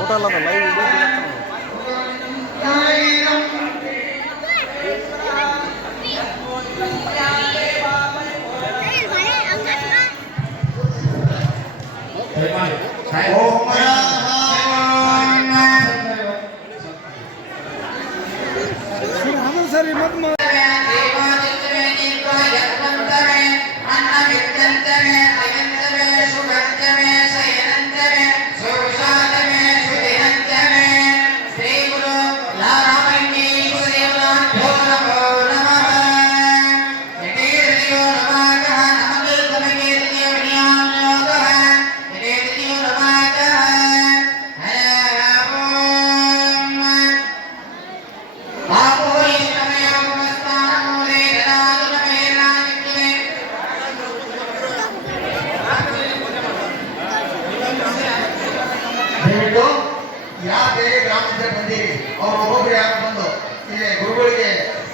ಊಟ ಅಲ್ಲ ಲೈವ್ ಸರಿ ಮತ್ತೆ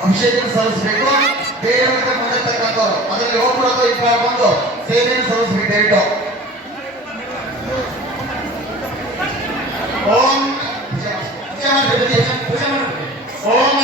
ಅಭಿಷೇಕ ಸಲ್ಲಿಸಬೇಕು. ಬೇರೆಯವರಿಗೆ ಮಾಡಿರ್ತಕ್ಕಂಥವ್ರು ಅದರಲ್ಲಿ ಹೋಗ್ಬಿಡೋದು ಈ ಬಂದು ಸೇವೆಯನ್ನು ಸಲ್ಲಿಸಬೇಕು. ದಯವಿಟ್ಟು ಓಂ ಓಂ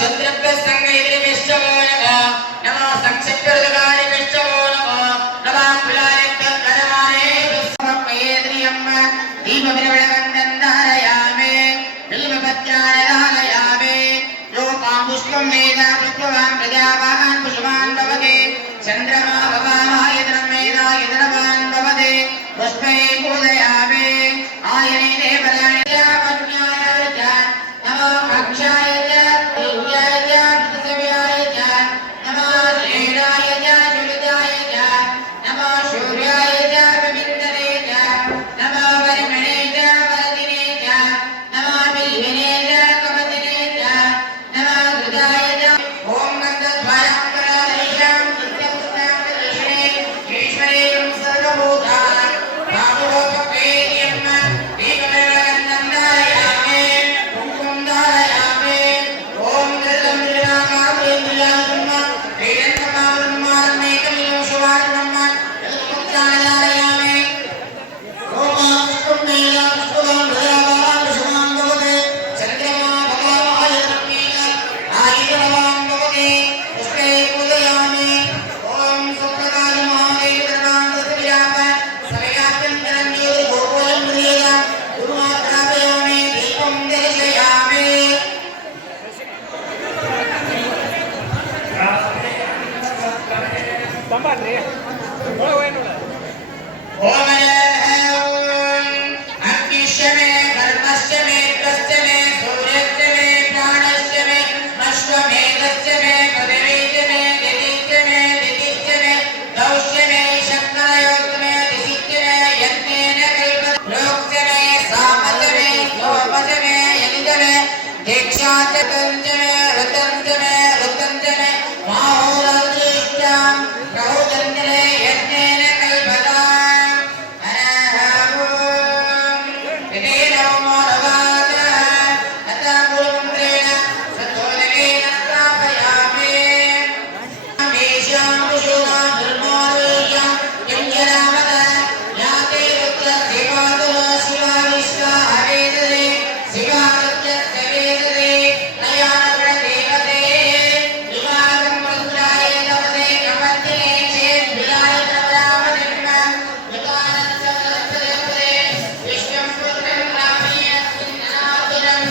चंद्रभ्यस्तंगैर्विष्टवो नमो नमो संक्षिप्तरुदगारिविष्टवो नमो नमो कुलारिभ्यस्तरमाने समर्पयेद्रियम् दीपविरवणवन्दन्दारयामि बिल्वपत्राणदानयामि यो पापुष्पं वेद पुष्पवान् प्रजावान् पुष्पवान् भवति चन्द्रमा भवामायतनं वेद यतनवान् भवति पुष्पै पूजयामि आयने देवराणि वज्ञाय च नमो अक्षाय च दिव्याय च पृथिव्याय च नमो श्रीराय च जुलिताय च नमो सूर्याय च रविन्द्रे च नमो वर्मणे च वरदिने च नमो बिल्विने च कमदिने च नमो हृदाय च ॐ गन्धद्वाराम्बराधीशां चित्तपुष्टाङ्गदर्शिने ईश्वरीं सर्वभूतानां भावोपवेद्यं दीपमेवगन्धं धारयामि कुङ्कुमं धारयामि ॐ कृतं जनाकारेन्द्रियासुम्म वेदन्तमावृन्मारमेकमिदं शुभारम्भ यत्पुत्राणि धारयामि रोमापुष्पं मेला पुष्पवान् भयावान् पुष्पवान् भवति चन्द्रमा भवामायतनं मेल आयुधवान् भवति पुष्पे पूजयामि ॐ सुप्रकाशि महादेवतरणां तस्विराप समयाभ्यन्तरं योगोपयं क्रियेय गुरुमात्रापयामि दीपं दर्शयामि अग्निश्च मे कर्मश्च मे त्वश्च मे सूर्यश्च मे प्राणश्च मे अश्वमेधश्च मे पृथिवीश्च मे दितिश्च मे दितिश्च मे गौश्च मे शक्करयोश्च मे दिशिश्च मे यज्ञेन कल्पते लोकश्च मे सामश्च मे सोमश्च मे यनिश्च मे दीक्षा च तञ्च मे ऋतञ्च मे ऋतञ्च मे माहोराज्येष्टां प्रहोदन्ते यज्ञेन कल्पताम् अनहम् विधेनो मानवाद अतः गुरुमन्त्रेण सत्तोदकेन स्थापयामि मेषां विशुनां धर्मारोग्यं यञ्जनामद याते रुद्रदेवादुर शिवाविश्वा हवेदरे शिवारुद्रस्य वेदरे नयानगणदेवते विभागं रुद्राय नवदे कमर्दिने चेद्विराय प्रवरामदिन्म विकानस्य वरददेवते विश्वं पुत्रं रामयस्मिन्नादिनं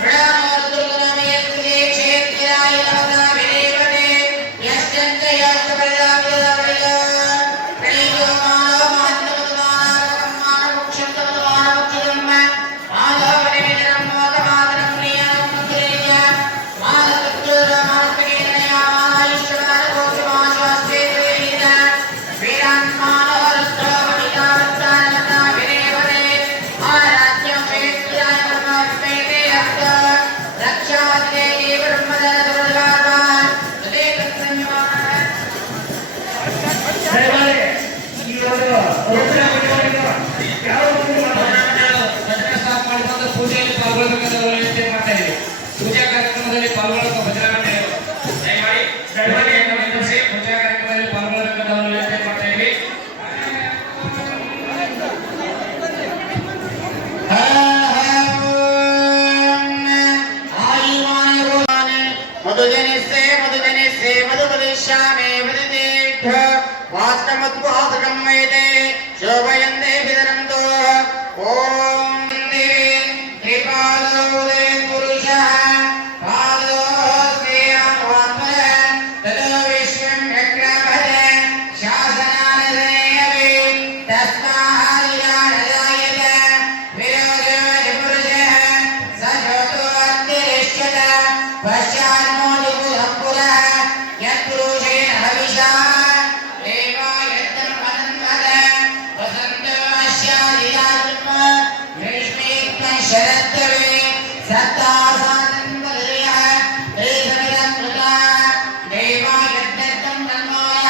प्रणमोर्दुर्गणमयस्ते चेद्विराय नवदा विदेवते यश्चन्द्र यस्तपरिदाविदवय प्रणीतो मानवमात्रमतमानवक्षन्तमतमानवक्षितम् माधवपरिमितरं मोदमातरं प्रियं मुद्रेय माधवत्रुरमानस्पकेनया मानायुष्यमानकोशमाशास्ते त्वेन वीरान् मानवरुद्रवनितावत्तानमता विदेवते महाराज्यं वेद्याय ब्रह्मस्मेते अस्त रक्षावते ब्रह्मदरुर्गार्वान् तदे तत्संयमान् ಪೂಜೆಯಲ್ಲಿ ಪಾಲ್ಗೊಳ್ಳಬೇಕಂತ ವಿನಂತಿ ಮಾಡ್ತಾ ಇದ್ದೀವಿ. ಪೂಜಾ ಕಾರ್ಯಕ್ರಮದಲ್ಲಿ ಪಾಲ್ಗೊಳ್ಳಲು ಭಜನಾ ಮಂಡಳಿಯವರು ದಯಮಾಡಿ ಬೆಳವಣಿಗೆಯನ್ನು ವಿನಂತಿಸಿ ಪೂಜಾ ಕಾರ್ಯಕ್ರಮದಲ್ಲಿ ಪಾಲ್ಗೊಳ್ಳಬೇಕಂತ ವಿನಂತಿ ಮಾಡ್ತಾ ಇದ್ದೀವಿ. मधुजनिस्से मधुजनिस्से मधुपदिश्यामे मधुतीर्थ वास्तमद्वादकं मयते शोभयन्ते विदरन्तो ॐ देवी त्रिपादो पुरुषः पादो श्रेयात्मः ततो विश्वं यज्ञपद शासनानदयवे तस्मादिजानदायत विरोधो पुरुषः स शोतो अतिरिष्यत पश्चान्मोदिपुरः पुरः यत्पुरुषेण हविषा देवायत्तं वनन्वद वसन्तो अस्यादियात्म ग्रीष्मेत्तं शरद्दवे सत्तासानन्दलयः देशमिदं कृता देवायत्तं तन्मोय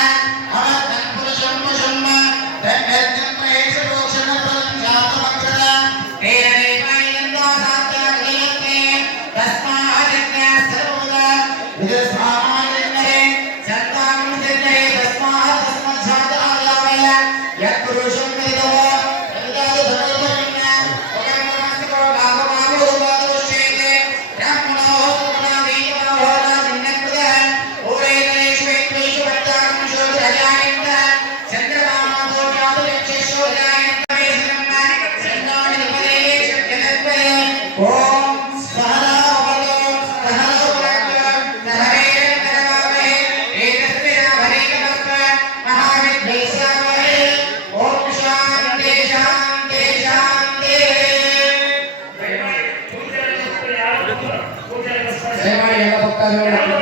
अवत्तं पुरुषं पुरुषं तन्मध्यं प्रेषदोषणप्रदं जातमक्षर तेन देवायं दासात्या क्रियते तस्मादित्या सर्वदा विदस्मानन्दरे सत्तां दिन्दरे तस्मात् तस्मच्छादायावय यत्पुरुषं वेदो यदादि धनोदरिण्य ओगमनमस्को भागमागो भागोश्चेते ब्रह्मणो गुणादीनो होता ಓಂ ಸಹನಾ ಭವತು ಸಹನೌ ಓಂ ಶಾಂತಿ ಶಾಂತಿ ಶಾಂತಿ. ದಯಮಾಡಿ ಎಲ್ಲ ಭಕ್ತಾದಿಗಳು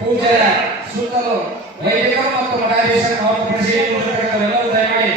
ಪೂಜೆಯ ಸುತ್ತಲೂ ವೈದಿಕರು ಮತ್ತು ಮಠಾಧೀಶರು ಹೊರತುಪಡಿಸಿ ಉಳಿದಿರುವವರೆಲ್ಲರೂ ದಯಮಾಡಿ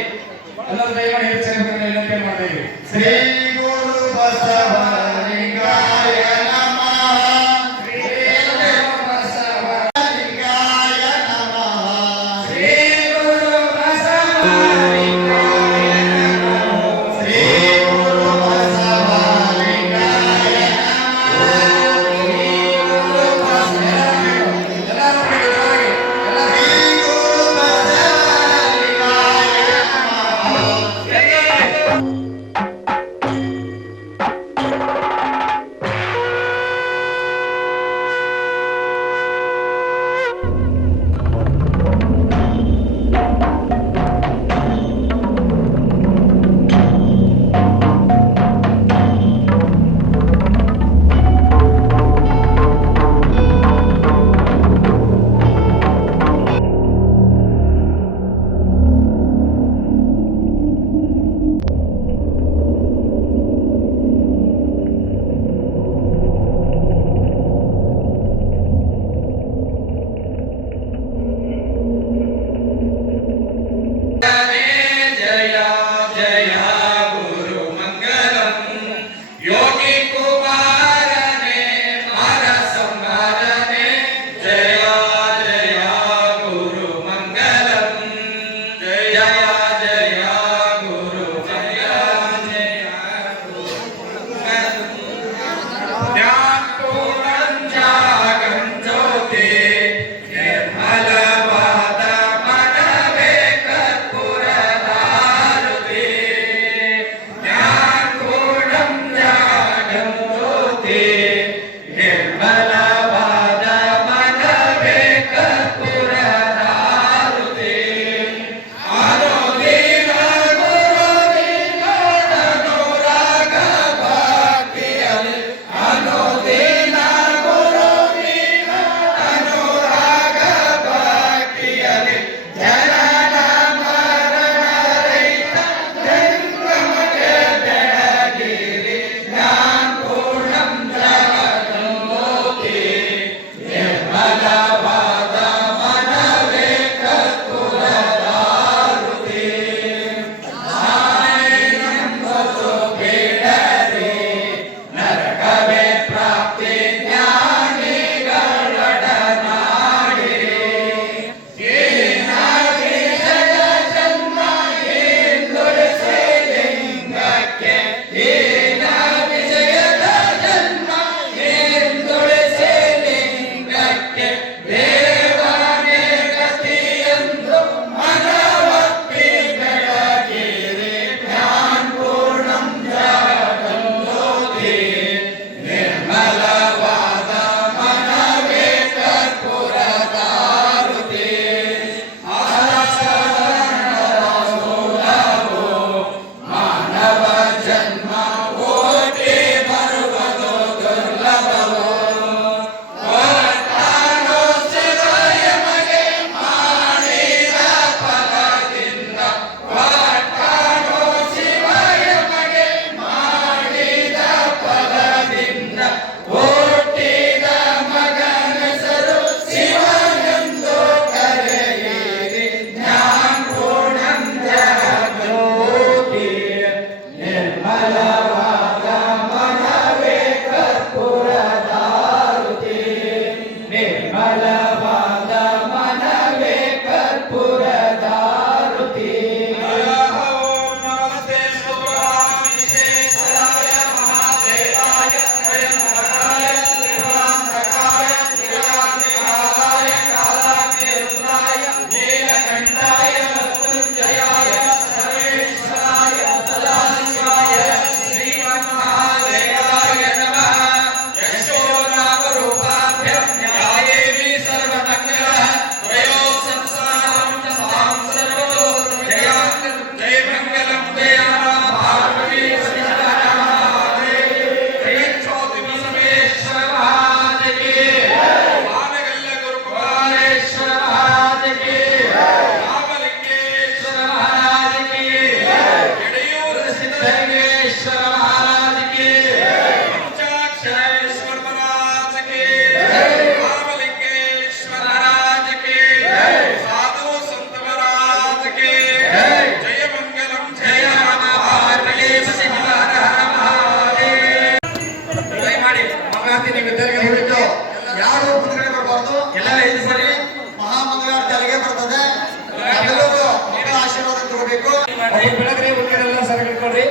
ಬೆಳಗ್ರಿ ಹುಡುಗರೆಲ್ಲ ಸರ್ ಹಿಡ್ಕೊಳ್ರಿ.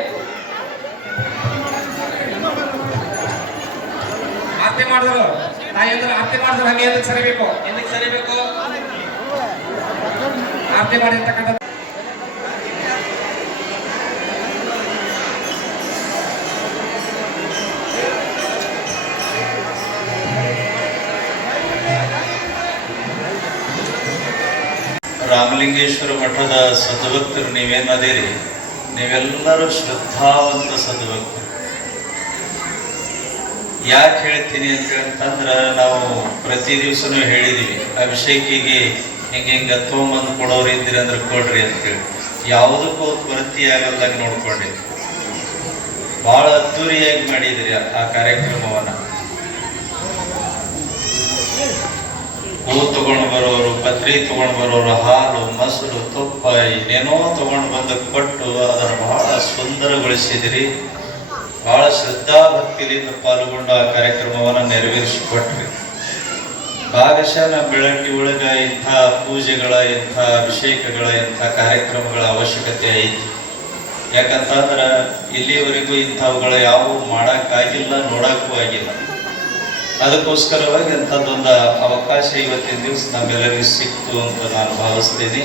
ಆರತಿ ಮಾಡಿದ್ರು ತಾಯಿಯಂದ್ರೆ ಆರತಿ ಮಾಡಿದ್ರು ಹಂಗೆ ಎದಕ್ಕೆ ಸರಿಬೇಕು? ಎದಕ್ಕೆ ಸರಿಬೇಕು? ಆರತಿ ಮಾಡಿರ್ತಕ್ಕಂಥ ರಾಮಲಿಂಗೇಶ್ವರ ಮಠದ ಸದ್ಭಕ್ತರು ನೀವೇನದಿರಿ, ನೀವೆಲ್ಲರೂ ಶ್ರದ್ಧಾವಂತ ಸದ್ಭಕ್ತರು. ಯಾಕೆ ಹೇಳ್ತೀನಿ ಅಂತಂದ್ರೆ ನಾವು ಪ್ರತಿ ದಿವಸನೂ ಹೇಳಿದೀವಿ, ಅಭಿಷೇಕಿಗೆ ಹಿಂಗೆ ತೊಗೊಂಬಂದು ಕೊಡೋರು ಇದ್ದೀರಿ ಅಂದ್ರೆ ಕೊಡ್ರಿ ಅಂತೇಳಿ. ಯಾವುದಕ್ಕೂ ಕೊರತೆ ಆಗಲ್ದಾಗ ನೋಡ್ಕೊಂಡಿದ್ವಿ. ಭಾಳ ಅದ್ದೂರಿಯಾಗಿ ಮಾಡಿದಿರಿ ಆ ಕಾರ್ಯಕ್ರಮವನ್ನು. ಹೂ ತಗೊಂಡು ಬರೋರು, ಪತ್ರಿ ತಗೊಂಡು ಬರೋರು, ಹಾಲು, ಮೊಸರು, ತುಪ್ಪ ಏನೇನೋ ತಗೊಂಡು ಬಂದು ಕೊಟ್ಟು ಅದನ್ನು ಬಹಳ ಸುಂದರಗೊಳಿಸಿದಿರಿ. ಬಹಳ ಶ್ರದ್ಧಾ ಭಕ್ತಿಯಿಂದ ಪಾಲ್ಗೊಂಡು ಆ ಕಾರ್ಯಕ್ರಮವನ್ನು ನೆರವೇರಿಸಿಕೊಟ್ರಿ. ಭಾಗಶಃ ನಮ್ಮ ಬೆಳಗ್ಗೆ ಒಳಗ ಇಂಥ ಪೂಜೆಗಳ, ಇಂಥ ಅಭಿಷೇಕಗಳ, ಇಂಥ ಕಾರ್ಯಕ್ರಮಗಳ ಅವಶ್ಯಕತೆ ಐತಿ. ಯಾಕಂತಂದ್ರೆ ಇಲ್ಲಿವರೆಗೂ ಇಂಥವುಗಳು ಯಾವುವು ಮಾಡೋಕ್ಕಾಗಿಲ್ಲ, ನೋಡೋಕ್ಕೂ ಆಗಿಲ್ಲ. ಅದಕ್ಕೋಸ್ಕರವಾಗಿ ಅಂಥದ್ದೊಂದು ಅವಕಾಶ ಇವತ್ತಿನ ದಿವಸ ನಮ್ಮೆಲ್ಲರಿಗೂ ಸಿಕ್ತು ಅಂತ ನಾನು ಭಾವಿಸ್ತೀನಿ.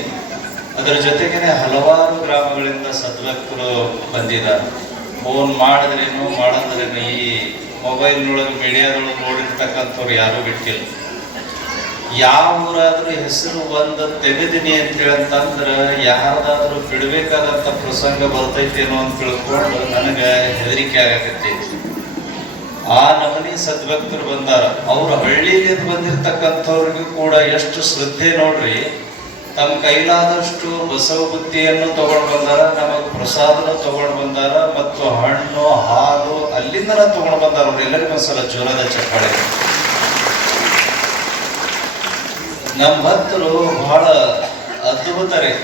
ಅದರ ಜೊತೆಗೇನೆ ಹಲವಾರು ಗ್ರಾಮಗಳಿಂದ ಸದ್ಭಕ್ತರು ಬಂದಿದ್ದಾರೆ. ಫೋನ್ ಮಾಡಿದ್ರೇನು ಮಾಡಂದ್ರೇನು ಈ ಮೊಬೈಲ್ನೊಳಗೆ ಮೀಡಿಯಾದೊಳಗೆ ನೋಡಿರ್ತಕ್ಕಂಥವ್ರು ಯಾರೂ ಬಿಟ್ಟಿಲ್ಲ. ಯಾವ ಊರಾದ್ರೂ ಹೆಸರು ಒಂದು ತೆಗೆದಿನಿ ಅಂತ ಹೇಳಂತಂದ್ರೆ ಯಾರ್ದಾದ್ರೂ ಬಿಡಬೇಕಾದಂಥ ಪ್ರಸಂಗ ಬರ್ತೈತೇನೋ ಅಂತ ತಿಳ್ಕೊಂಡು ನನಗೆ ಹೆದರಿಕೆ ಆಗಕತ್ತೈತಿ. ಆ ನಮನಿ ಸದ್ಭಕ್ತರು ಬಂದಾರ. ಅವ್ರು ಹಳ್ಳಿಯಿಂದ ಬಂದಿರತಕ್ಕಂಥವ್ರಿಗೂ ಕೂಡ ಎಷ್ಟು ಶ್ರದ್ಧೆ ನೋಡ್ರಿ. ತಮ್ಮ ಕೈಲಾದಷ್ಟು ಬಸವ ಬುತ್ತಿಯನ್ನು ತಗೊಂಡು ಬಂದಾರ, ನಮಗೆ ಪ್ರಸಾದನ ತಗೊಂಡು ಬಂದಾರ, ಮತ್ತು ಹಣ್ಣು ಹಾಲು ಅಲ್ಲಿಂದನ ತಗೊಂಡು ಬಂದಾರ. ಅವ್ರೆಲ್ಲರಿಗೂ ಒಂದ್ಸಲ ಜೋರಾದ ಚಪ್ಪಾಳೆ. ನಮ್ಮ ಭಕ್ತರು ಬಹಳ ಅದ್ಭುತ ರೀ.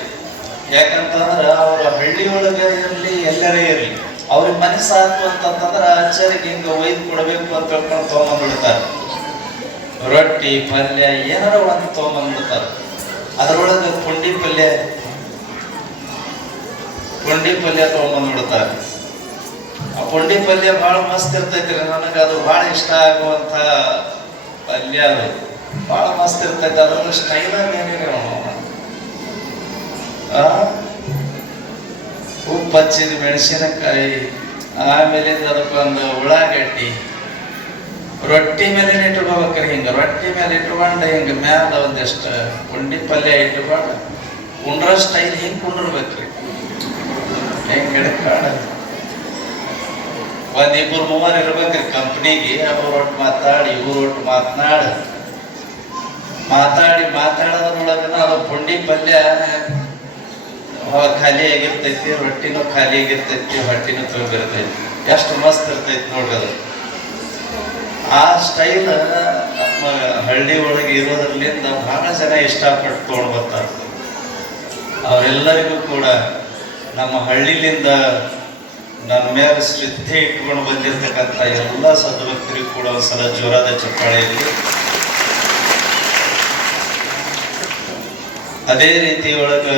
ಯಾಕಂತಂದ್ರೆ ಅವ್ರ ಹಳ್ಳಿ ಒಳಗೆ ಇರಲಿ, ಎಲ್ಲರೇ ಇರಲಿ, ಅವ್ರಿಗೆ ಮನಸ್ಸಾತು ಅಂತಂದ್ರೆ ಆಚಾರ್ಯಗೆ ಹಿಂಗೆ ಒಯ್ದು ಕೊಡಬೇಕು ಅಂತ ಹೇಳ್ಕೊಂಡು ತೊಗೊಂಬಂದ್ಬಿಡ್ತಾರೆ. ರೊಟ್ಟಿ ಪಲ್ಯ ಏನಾರ ಒಂದು ತೊಗೊಂಬಂದ್ಬಿಡ್ತಾರೆ. ಅದರೊಳಗೆ ಪುಂಡಿ ಪಲ್ಯ ತೊಗೊಂಬಂದ್ಬಿಡ್ತಾರೆ. ಆ ಪುಂಡಿ ಪಲ್ಯ ಭಾಳ ಮಸ್ತ್ ಇರ್ತೈತ್ರಿ. ನನಗೆ ಅದು ಭಾಳ ಇಷ್ಟ ಆಗುವಂಥ ಪಲ್ಯ. ಅದು ಭಾಳ ಮಸ್ತ್ ಇರ್ತೈತೆ. ಅದ್ರಲ್ಲಿ ಸ್ಟೈಲಾಗಿ ಏನಿದೆ ಉಪ್ಪು ಹಚ್ಚಿದ ಮೆಣಸಿನಕಾಯಿ, ಆಮೇಲೆ ಅದಕ್ಕೊಂದು ಉಳ್ಳಾಗಡ್ಡಿ, ರೊಟ್ಟಿ ಮೇಲೆ ಇಟ್ಕೋಬೇಕ್ರಿ. ಹಿಂಗೆ ರೊಟ್ಟಿ ಮೇಲೆ ಇಟ್ಕೊಂಡು ಹಿಂಗೆ ಮ್ಯಾಲ ಒಂದಿಷ್ಟು ಪುಂಡಿ ಪಲ್ಯ ಇಟ್ಕೊಂಡು ಕುಂಡ್ರ ಸ್ಟೈಲ್ ಹಿಂಗೆ ಕುಂಡಿರ್ಬೇಕ್ರಿ. ಹೆಂಗೆ ಹಿಡ್ಕೊಂಡು ಒಂದಿಬ್ಬರು ಮೂವರು ಇರ್ಬೇಕ್ರಿ ಕಂಪ್ನಿಗೆ. ಅವ್ರು ಒಟ್ಟು ಮಾತಾಡಿ ಇವ್ರು ಒಟ್ಟು ಮಾತಾಡೋದ್ರೊಳಗನ ಅದು ಪುಂಡಿ ಪಲ್ಯ ಖಾಲಿ ಆಗಿರ್ತೈತಿ, ರೊಟ್ಟಿನೂ ಖಾಲಿ ಆಗಿರ್ತೈತಿ, ಹೊಟ್ಟಿನೂ ತುಂಬಿರ್ತೈತಿ. ಎಷ್ಟು ಮಸ್ತ್ ಇರ್ತೈತಿ ನೋಡ್ರಿ ಅದು. ಆ ಸ್ಟೈಲ್ ನಮ್ಮ ಹಳ್ಳಿ ಒಳಗೆ ಇರೋದ್ರಲ್ಲಿಂದ ಬಹಳ ಜನ ಇಷ್ಟಪಟ್ಟು ತೊಗೊಂಡು ಬರ್ತಾರೆ. ಅವರೆಲ್ಲರಿಗೂ ಕೂಡ ನಮ್ಮ ಹಳ್ಳಿಲಿಂದ ನನ್ನ ಮೇಲೆ ಶ್ರದ್ಧೆ ಇಟ್ಕೊಂಡು ಬಂದಿರತಕ್ಕಂಥ ಎಲ್ಲ ಸದ್ಭಕ್ತರಿಗೂ ಕೂಡ ಒಂದ್ಸಲ ಜೋರಾದ ಚಪ್ಪಾಳೆ ಇರಲಿ. ಅದೇ ರೀತಿ ಒಳಗೆ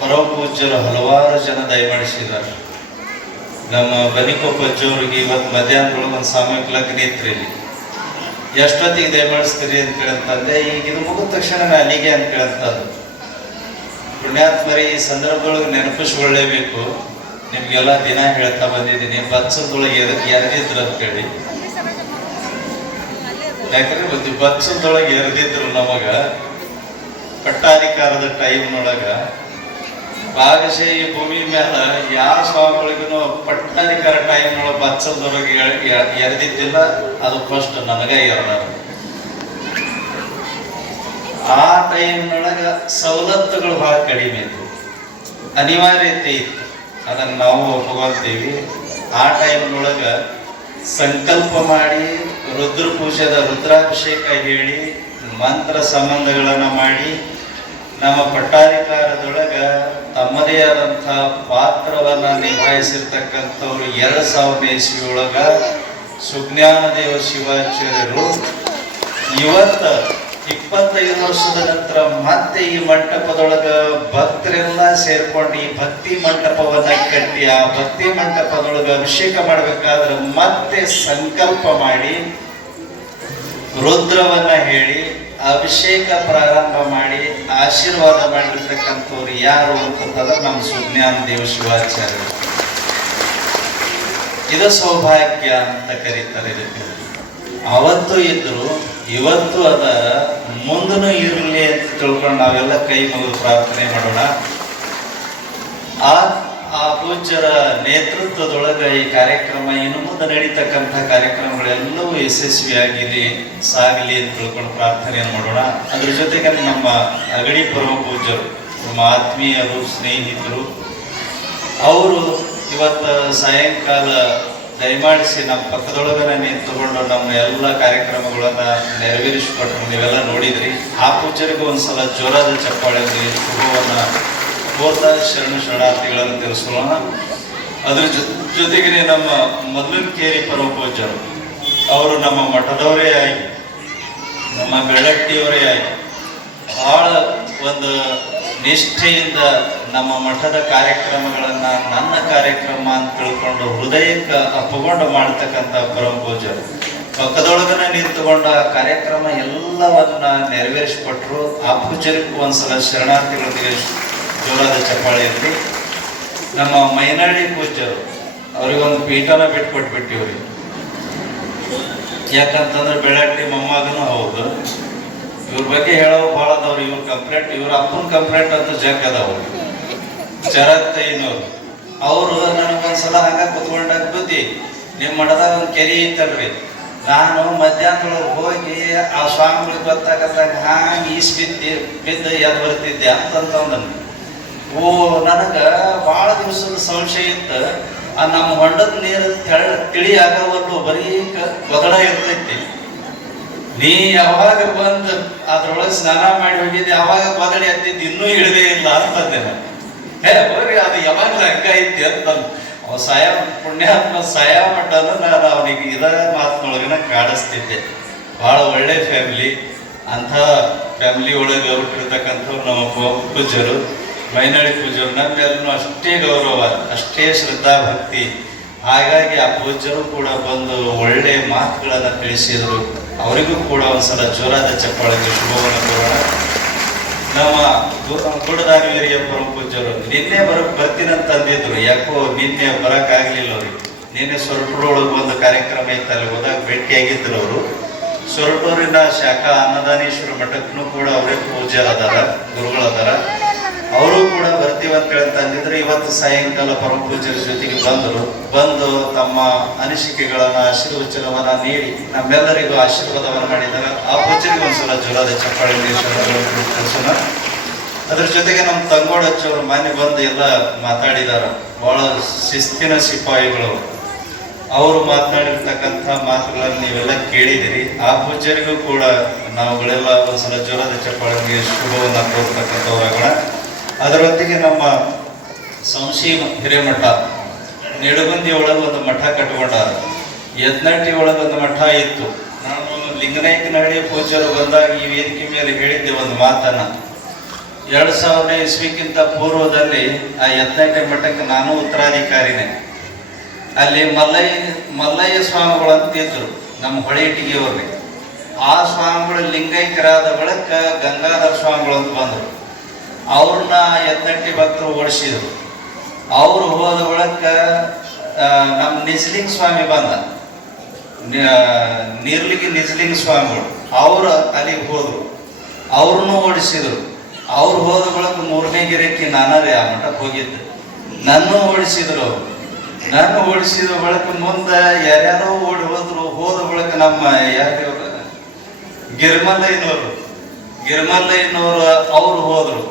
ಪರಮ ಪೂಜ್ಯರು ಹಲವಾರು ಜನ ದಯಮಾಡಿಸಿದ್ದಾರೆ. ನಮ್ಮ ಬನಿಕೊಪ್ಪಜ್ಜವ್ರಿಗೆ ಇವತ್ತು ಮಧ್ಯಾಹ್ನದೊಳಗೆ ಒಂದು ಸಾಮೂಹಿಕ ಲಗ್ನ ಇತ್ತು. ಇಲ್ಲಿ ಎಷ್ಟೊತ್ತಿಗೆ ದಯಮಾಡಿಸ್ತೀರಿ ಅಂತ ಕೇಳಂತಂದೆ. ಈಗ ಇದು ಮುಗಿದ ತಕ್ಷಣ ನಾನು ಅಲ್ಲಿಗೆ ಅಂತ ಕೇಳಂತಂದು. ಪುಣ್ಯಾತ್ಮರಿ ಈ ಸಂದರ್ಭದೊಳಗೆ ನೆನಪಿಸ್ಕೊಳ್ಳೇಬೇಕು. ನಿಮ್ಗೆಲ್ಲ ದಿನ ಹೇಳ್ತಾ ಬಂದಿದ್ದೀನಿ, ಬಚ್ಚಲದೊಳಗೆ ಎರೆದಿದ್ರು ಅಂತ ಹೇಳಿ. ಯಾಕಂದ್ರೆ ಬಚ್ಚಲದೊಳಗೆ ಎರೆದಿದ್ರು ನಮಗ ಪಟ್ಟಾಧಿಕಾರದ ಟೈಮ್ನೊಳಗ. ಭಾಗಶಃ ಈ ಭೂಮಿ ಮೇಲೆ ಯಾವ ಸ್ವಾಮಿಗಳಿಗೂ ಪಟ್ಟಾಧಿಕಾರ ಟೈಮ್ನೊಳಗೆ ಬಚ್ಚಲದೊಳಗೆ ಎರೆದಿದ್ದಿಲ್ಲ. ಅದು ಫಸ್ಟ್ ನನಗೆ ಎರೆದಾರ. ಆ ಟೈಮ್ನೊಳಗೆ ಸವಲತ್ತುಗಳು ಬಹಳ ಕಡಿಮೆ ಇತ್ತು, ಅನಿವಾರ್ಯತೆ ಇತ್ತು. ಅದನ್ನು ನಾವು ಒಪ್ಕೊಳ್ತೀವಿ. ಆ ಟೈಮ್ನೊಳಗೆ ಸಂಕಲ್ಪ ಮಾಡಿ ರುದ್ರ ಪೂಜೆದ ರುದ್ರಾಭಿಷೇಕ ಹೇಳಿ ಮಂತ್ರ ಸಂಬಂಧಗಳನ್ನು ಮಾಡಿ ನಮ್ಮ ಪಟ್ಟಾಧಿಕಾರದೊಳಗೆ ತಮ್ಮದೇ ಆದಂಥ ಪಾತ್ರವನ್ನು ನಿಭಾಯಿಸಿರ್ತಕ್ಕಂಥವ್ರು 2000ನೇ ಇಸ್ವಿಯೊಳಗೆ ಸುಜ್ಞಾನ ದೇವ ಶಿವಾಚಾರ್ಯರು ಇವತ್ತು 25 ವರ್ಷದ ನಂತರ ಮತ್ತೆ ಈ ಮಂಟಪದೊಳಗ ಭಕ್ತರೆಲ್ಲ ಸೇರ್ಕೊಂಡು ಈ ಭಕ್ತಿ ಮಂಟಪವನ್ನ ಕಟ್ಟಿ ಆ ಭಕ್ತಿ ಮಂಟಪದೊಳಗ ಅಭಿಷೇಕ ಮಾಡ್ಬೇಕಾದ್ರೆ ಮತ್ತೆ ಸಂಕಲ್ಪ ಮಾಡಿ ರುದ್ರವನ್ನ ಹೇಳಿ ಅಭಿಷೇಕ ಪ್ರಾರಂಭ ಮಾಡಿ ಆಶೀರ್ವಾದ ಮಾಡಿರ್ತಕ್ಕಂಥವ್ರು ಯಾರು ಅಂತಂದ್ರೆ ನಮ್ಮ ಸುಜ್ಞಾನ ದೇವ ಶಿವಾಚಾರ್ಯ. ಇದು ಸೌಭಾಗ್ಯ ಅಂತ ಕರೀತಾರೆ ಇದಕ್ಕೆ. ಅವತ್ತು ಇದ್ರು ಇವತ್ತು ಅದ ಮುಂದೂ ಇರಲಿ ಅಂತ ತಿಳ್ಕೊಂಡು ನಾವೆಲ್ಲ ಕೈ ಮುಗಿದು ಪ್ರಾರ್ಥನೆ ಮಾಡೋಣ. ಆ ಪೂಜ್ಯರ ನೇತೃತ್ವದೊಳಗ ಈ ಕಾರ್ಯಕ್ರಮ ಇನ್ನು ಮುಂದೆ ನಡೀತಕ್ಕಂಥ ಕಾರ್ಯಕ್ರಮಗಳೆಲ್ಲವೂ ಯಶಸ್ವಿಯಾಗಲಿ ಸಾಗಲಿ ಅಂತ ತಿಳ್ಕೊಂಡು ಪ್ರಾರ್ಥನೆಯನ್ನು ಮಾಡೋಣ. ಅದ್ರ ಜೊತೆಗೆ ನಮ್ಮ ಅಗಡಿ ಪರಮ ಪೂಜ್ಯರು, ನಮ್ಮ ಆತ್ಮೀಯರು, ಸ್ನೇಹಿತರು, ಅವರು ಇವತ್ತು ಸಾಯಂಕಾಲ ದಯಮಾಡಿಸಿ ನಮ್ಮ ಪಕ್ಕದೊಳಗನೆ ನಿಂತುಕೊಂಡು ನಮ್ಮ ಎಲ್ಲ ಕಾರ್ಯಕ್ರಮಗಳನ್ನ ನೆರವೇರಿಸಿಕೊಟ್ರು. ನೀವೆಲ್ಲ ನೋಡಿದ್ರಿ. ಆ ಪೂಜ್ಯರಿಗೂ ಒಂದ್ಸಲ ಜೋರಾದ ಚಪ್ಪಾಳೆ ಶುಭವನ್ನ ಕೋರ್ತಾ ಶರಣಾರ್ಥಿಗಳನ್ನು ತಿಳಿಸೋಣ. ಅದ್ರ ಜೊತೆಗೆ ನಮ್ಮ ಮೊದಲನಕೇರಿ ಪರಮ ಪೂಜ್ಯರು, ಅವರು ನಮ್ಮ ಮಠದವರೇ ಆಗಿ ನಮ್ಮ ಬೆಳ್ಳಟ್ಟಿಯವರೇ ಆಗಿ ಬಹಳ ಒಂದು ನಿಷ್ಠೆಯಿಂದ ನಮ್ಮ ಮಠದ ಕಾರ್ಯಕ್ರಮಗಳನ್ನ ನನ್ನ ಕಾರ್ಯಕ್ರಮ ಅಂತ ತಿಳ್ಕೊಂಡು ಹೃದಯಕ್ಕೆ ಅಪ್ಪಗೊಂಡು ಮಾಡ್ತಕ್ಕಂಥ ಪರಮ ಪೂಜ್ಯರು ಪಕ್ಕದೊಳಗನೆ ನಿಂತುಕೊಂಡ ಕಾರ್ಯಕ್ರಮ ಎಲ್ಲವನ್ನ ನೆರವೇರಿಸಿಕೊಟ್ರು. ಆ ಪೂಜ್ಯರಿಗೂ ಒಂದ್ಸಲ ಶರಣಾರ್ಥಿಗಳಿಗೆ ಜೋರಾದ ಚಪ್ಪಾಳೆ ಇರಲಿ. ನಮ್ಮ ಮೈನಾಡಿ ಪೂಜ್ಯರು, ಅವ್ರಿಗೊಂದು ಪೀಠನ ಬಿಟ್ಕೊಟ್ಬಿಟ್ಟಿವ್ರಿ. ಯಾಕಂತಂದ್ರೆ ಬೆಳಗ್ಗೆ ಮೊಮ್ಮಗನೂ ಹೌದು. ಇವ್ರ ಬಗ್ಗೆ ಹೇಳೋ ಭಾಳ ಅದಾವ್ರಿ. ಇವ್ರ ಕಂಪ್ಲೇಂಟ್, ಇವ್ರ ಅಪ್ಪನ ಕಂಪ್ಲೇಂಟ್ ಅಂತ ಜಗ್ ಅದಾವ. ಚರತ್ತೈನವ್ರು ಅವರು ನನಗೊಂದ್ಸಲ ಹಂಗ ಕುತ್ಕೊಂಡಾಗ ಬುದ್ಧಿ ನಿಮ್ಮ ಮಠದಾಗ ಒಂದು ಕೆರೆ ಐತಲ್ರಿ, ನಾನು ಮಧ್ಯಾಹ್ನದೊಳಗೆ ಹೋಗಿ ಆ ಸ್ವಾಮಿಗಳಿಗೆ ಗೊತ್ತಾಗತ್ತಾಗ ಹಾಂಗೆ ಈಸ್ ಬಿದ್ದು ಎದ್ದು ಬರ್ತಿದ್ದೆ ಅಂತಂತಂದನು. ಓ, ನನಗೆ ಭಾಳ ದಿವಸದ ಸಂಶಯ ಇತ್ತು. ಆ ನಮ್ಮ ಹೊಂಡದ ನೀರು ತಿಳಿ ಆಗವಲ್ಲು, ಬರೀ ಒದಡ ಇರ್ತೈತಿ. ನೀ ಯಾವಾಗ ಬಂದು ಅದ್ರೊಳಗೆ ಸ್ನಾನ ಮಾಡಿ ಹೋಗಿದ್ದೆ ಯಾವಾಗ ಬದಲಿ ಹತ್ತಿದ್ದು ಇನ್ನೂ ಇಳದೇ ಇಲ್ಲ ಅಂತಂದೆ ನಾನು. ಹೋಗ್ರಿ, ಅದು ಯಾವಾಗಲೂ ಹಂಗ ಐತಿ ಅಂತ ಅವ ಪುಣ್ಯಾತ್ಮ ಮಟ್ಟನು ನಾನು ಅವನಿಗೆ ಇದ ಮಾತಿನೊಳಗನ ಕಾಡಿಸ್ತಿದ್ದೆ. ಬಹಳ ಒಳ್ಳೆ ಫ್ಯಾಮಿಲಿ. ಅಂಥ ಫ್ಯಾಮಿಲಿ ಒಳಗೆ ಹುಟ್ಟಿರ್ತಕ್ಕಂಥವ್ರು ನಮ್ಮ ಪೂಜ್ಯರು, ಮೈನಾಡಿ ಪೂಜ್ಯರು. ನಮ್ಮೆಲ್ಲೂ ಅಷ್ಟೇ ಗೌರವ, ಅಷ್ಟೇ ಶ್ರದ್ಧಾ ಭಕ್ತಿ. ಹಾಗಾಗಿ ಆ ಪೂಜ್ಯರು ಕೂಡ ಬಂದು ಒಳ್ಳೆ ಮಾತುಗಳನ್ನು ತಿಳಿಸಿದರು. ಅವರಿಗೂ ಕೂಡ ಒಂದ್ಸಲ ಜೋರಾದ ಚಪ್ಪಾಳೆಗೆ ಶುಭವನ್ನು ಕೋರೋಣ. ನಮ್ಮ ಗುಡದಾನವೀರಿಯ ಪರಮ ಪೂಜ್ಯರು ನಿನ್ನೆ ಬರ್ತೀನಂತ ಅಂದಿದ್ರು. ಯಾಕೋ ನಿನ್ನೆ ಬರೋಕ್ಕಾಗಲಿಲ್ಲ ಅವ್ರಿಗೆ. ನಿನ್ನೆ ಸೊರಟೂರೊಳಗೆ ಒಂದು ಕಾರ್ಯಕ್ರಮ ಇತ್ತು, ಅಲ್ಲಿ ಹೋದಾಗ ಭೇಟಿಯಾಗಿದ್ರು ಅವರು. ಸೊರಟೂರಿನ ಶಾಖಾ ಅನ್ನದಾನೇಶ್ವರ ಮಠಕ್ಕೂ ಕೂಡ ಅವರೇ ಪೂಜ್ಯರದಾರ, ಗುರುಗಳದಾರ. ಅವರು ಕೂಡ ಬರ್ತೀವಂತೇಳಿ ಅಂತ ಅಂದಿದ್ರೆ ಇವತ್ತು ಸಾಯಂಕಾಲ ಪರಮ ಪೂಜ್ಯರ ಜೊತೆಗೆ ಬಂದು ತಮ್ಮ ಅನಿಸಿಕೆಗಳನ್ನ ಆಶೀರ್ವಚನವನ್ನ ನೀಡಿ ನಮ್ಮೆಲ್ಲರಿಗೂ ಆಶೀರ್ವಾದವನ್ನು ಮಾಡಿದ್ದಾರೆ. ಆ ಪೂಜ್ಯರಿಗೆ ಒಂದ್ಸಲ ಜೋರಾದ ಚಪ್ಪಾಳೆ ತಿಳಿಸೋಣ. ಅದ್ರ ಜೊತೆಗೆ ನಮ್ಮ ತಂಗೋಡಚ್ಚವರು ಮನೆ ಬಂದು ಎಲ್ಲ ಮಾತಾಡಿದಾರ. ಬಹಳ ಶಿಸ್ತಿನ ಸಿಪಾಯಿಗಳು. ಅವರು ಮಾತನಾಡಿರ್ತಕ್ಕಂಥ ಮಾತುಗಳನ್ನು ನೀವೆಲ್ಲ ಕೇಳಿದಿರಿ. ಆ ಪೂಜ್ಯರಿಗೂ ಕೂಡ ನಾವುಗಳೆಲ್ಲ ಒಂದ್ಸಲ ಜೋರಾದ ಚಪ್ಪಾಳೆಗೆ ಶುಭವನ್ನ ಕೋರ್ತಕ್ಕಂಥವ್ರಾಗೋಣ. ಅದರೊಂದಿಗೆ ನಮ್ಮ ಸಂಶಿ ಹಿರೇಮಠ ನಿಡಗುಂದಿ ಒಳಗೆ ಒಂದು ಮಠ ಕಟ್ಕೊಂಡಾರ. ಯತ್ನಟ್ಟಿ ಒಳಗೆ ಒಂದು ಮಠ ಇತ್ತು. ನಾನು ಲಿಂಗನಾಯಕನಹಳ್ಳಿ ಪೂಜ್ಯರು ಬಂದಾಗ ಈ ವೇದಿಕೆ ಮೇಲೆ ಹೇಳಿದ್ದೆ ಒಂದು ಮಾತನ್ನ. 2000ನೇ ಇಸ್ವಿಕ್ಕಿಂತ ಪೂರ್ವದಲ್ಲಿ ಆ ಯತ್ನಟ್ಟಿ ಮಠಕ್ಕೆ ನಾನು ಉತ್ತರಾಧಿಕಾರಿನೇ. ಅಲ್ಲಿ ಮಲ್ಲಯ್ಯ ಸ್ವಾಮಿಗಳು ಅಂತಿದ್ರು, ನಮ್ಮ ಹೊಳೆಯಿಟ್ಟಿಗೆಯವ್ರಿಗೆ. ಆ ಸ್ವಾಮಿಗಳು ಲಿಂಗೈಕ್ಯರಾದ ಬಳಿಕ ಗಂಗಾಧರ ಸ್ವಾಮಿಗಳು ಅಂತ ಬಂದರು. ಅವ್ರನ್ನ ಯತ್ನಟ್ಟಿ ಭಕ್ತರು ಓಡಿಸಿದ್ರು. ಅವರು ಹೋದ ಬಳಿಕ ನಮ್ಮ ನಿಜಲಿಂಗ ಸ್ವಾಮಿ ಬಂದ, ನೀರ್ಲಿಗಿ ನಿಜಲಿಂಗ ಸ್ವಾಮಿಗಳು. ಅವರು ಅಲ್ಲಿಗೆ ಹೋದ್ರು, ಅವ್ರನ್ನೂ ಓಡಿಸಿದ್ರು. ಅವ್ರು ಹೋದ ಬಳಿಕ 3ನೇ ಗಿರಕ್ಕೆ ನಾನರೇ ಆ ಮಠಕ್ಕೆ ಹೋಗಿದ್ದೆ. ನನ್ನೂ ಓಡಿಸಿದ್ರು ಅವರು. ನಾನು ಓಡಿಸಿದ ಬಳಿಕ ಮುಂದೆ ಯಾರ್ಯಾರೋ ಓಡಿ ಹೋದ ಬಳಿಕ ನಮ್ಮ ಯಾರ್ಯವರು ಗಿರಿಮಲ್ಲಯ್ಯನವರು ಅವ್ರು ಹೋದ್ರು,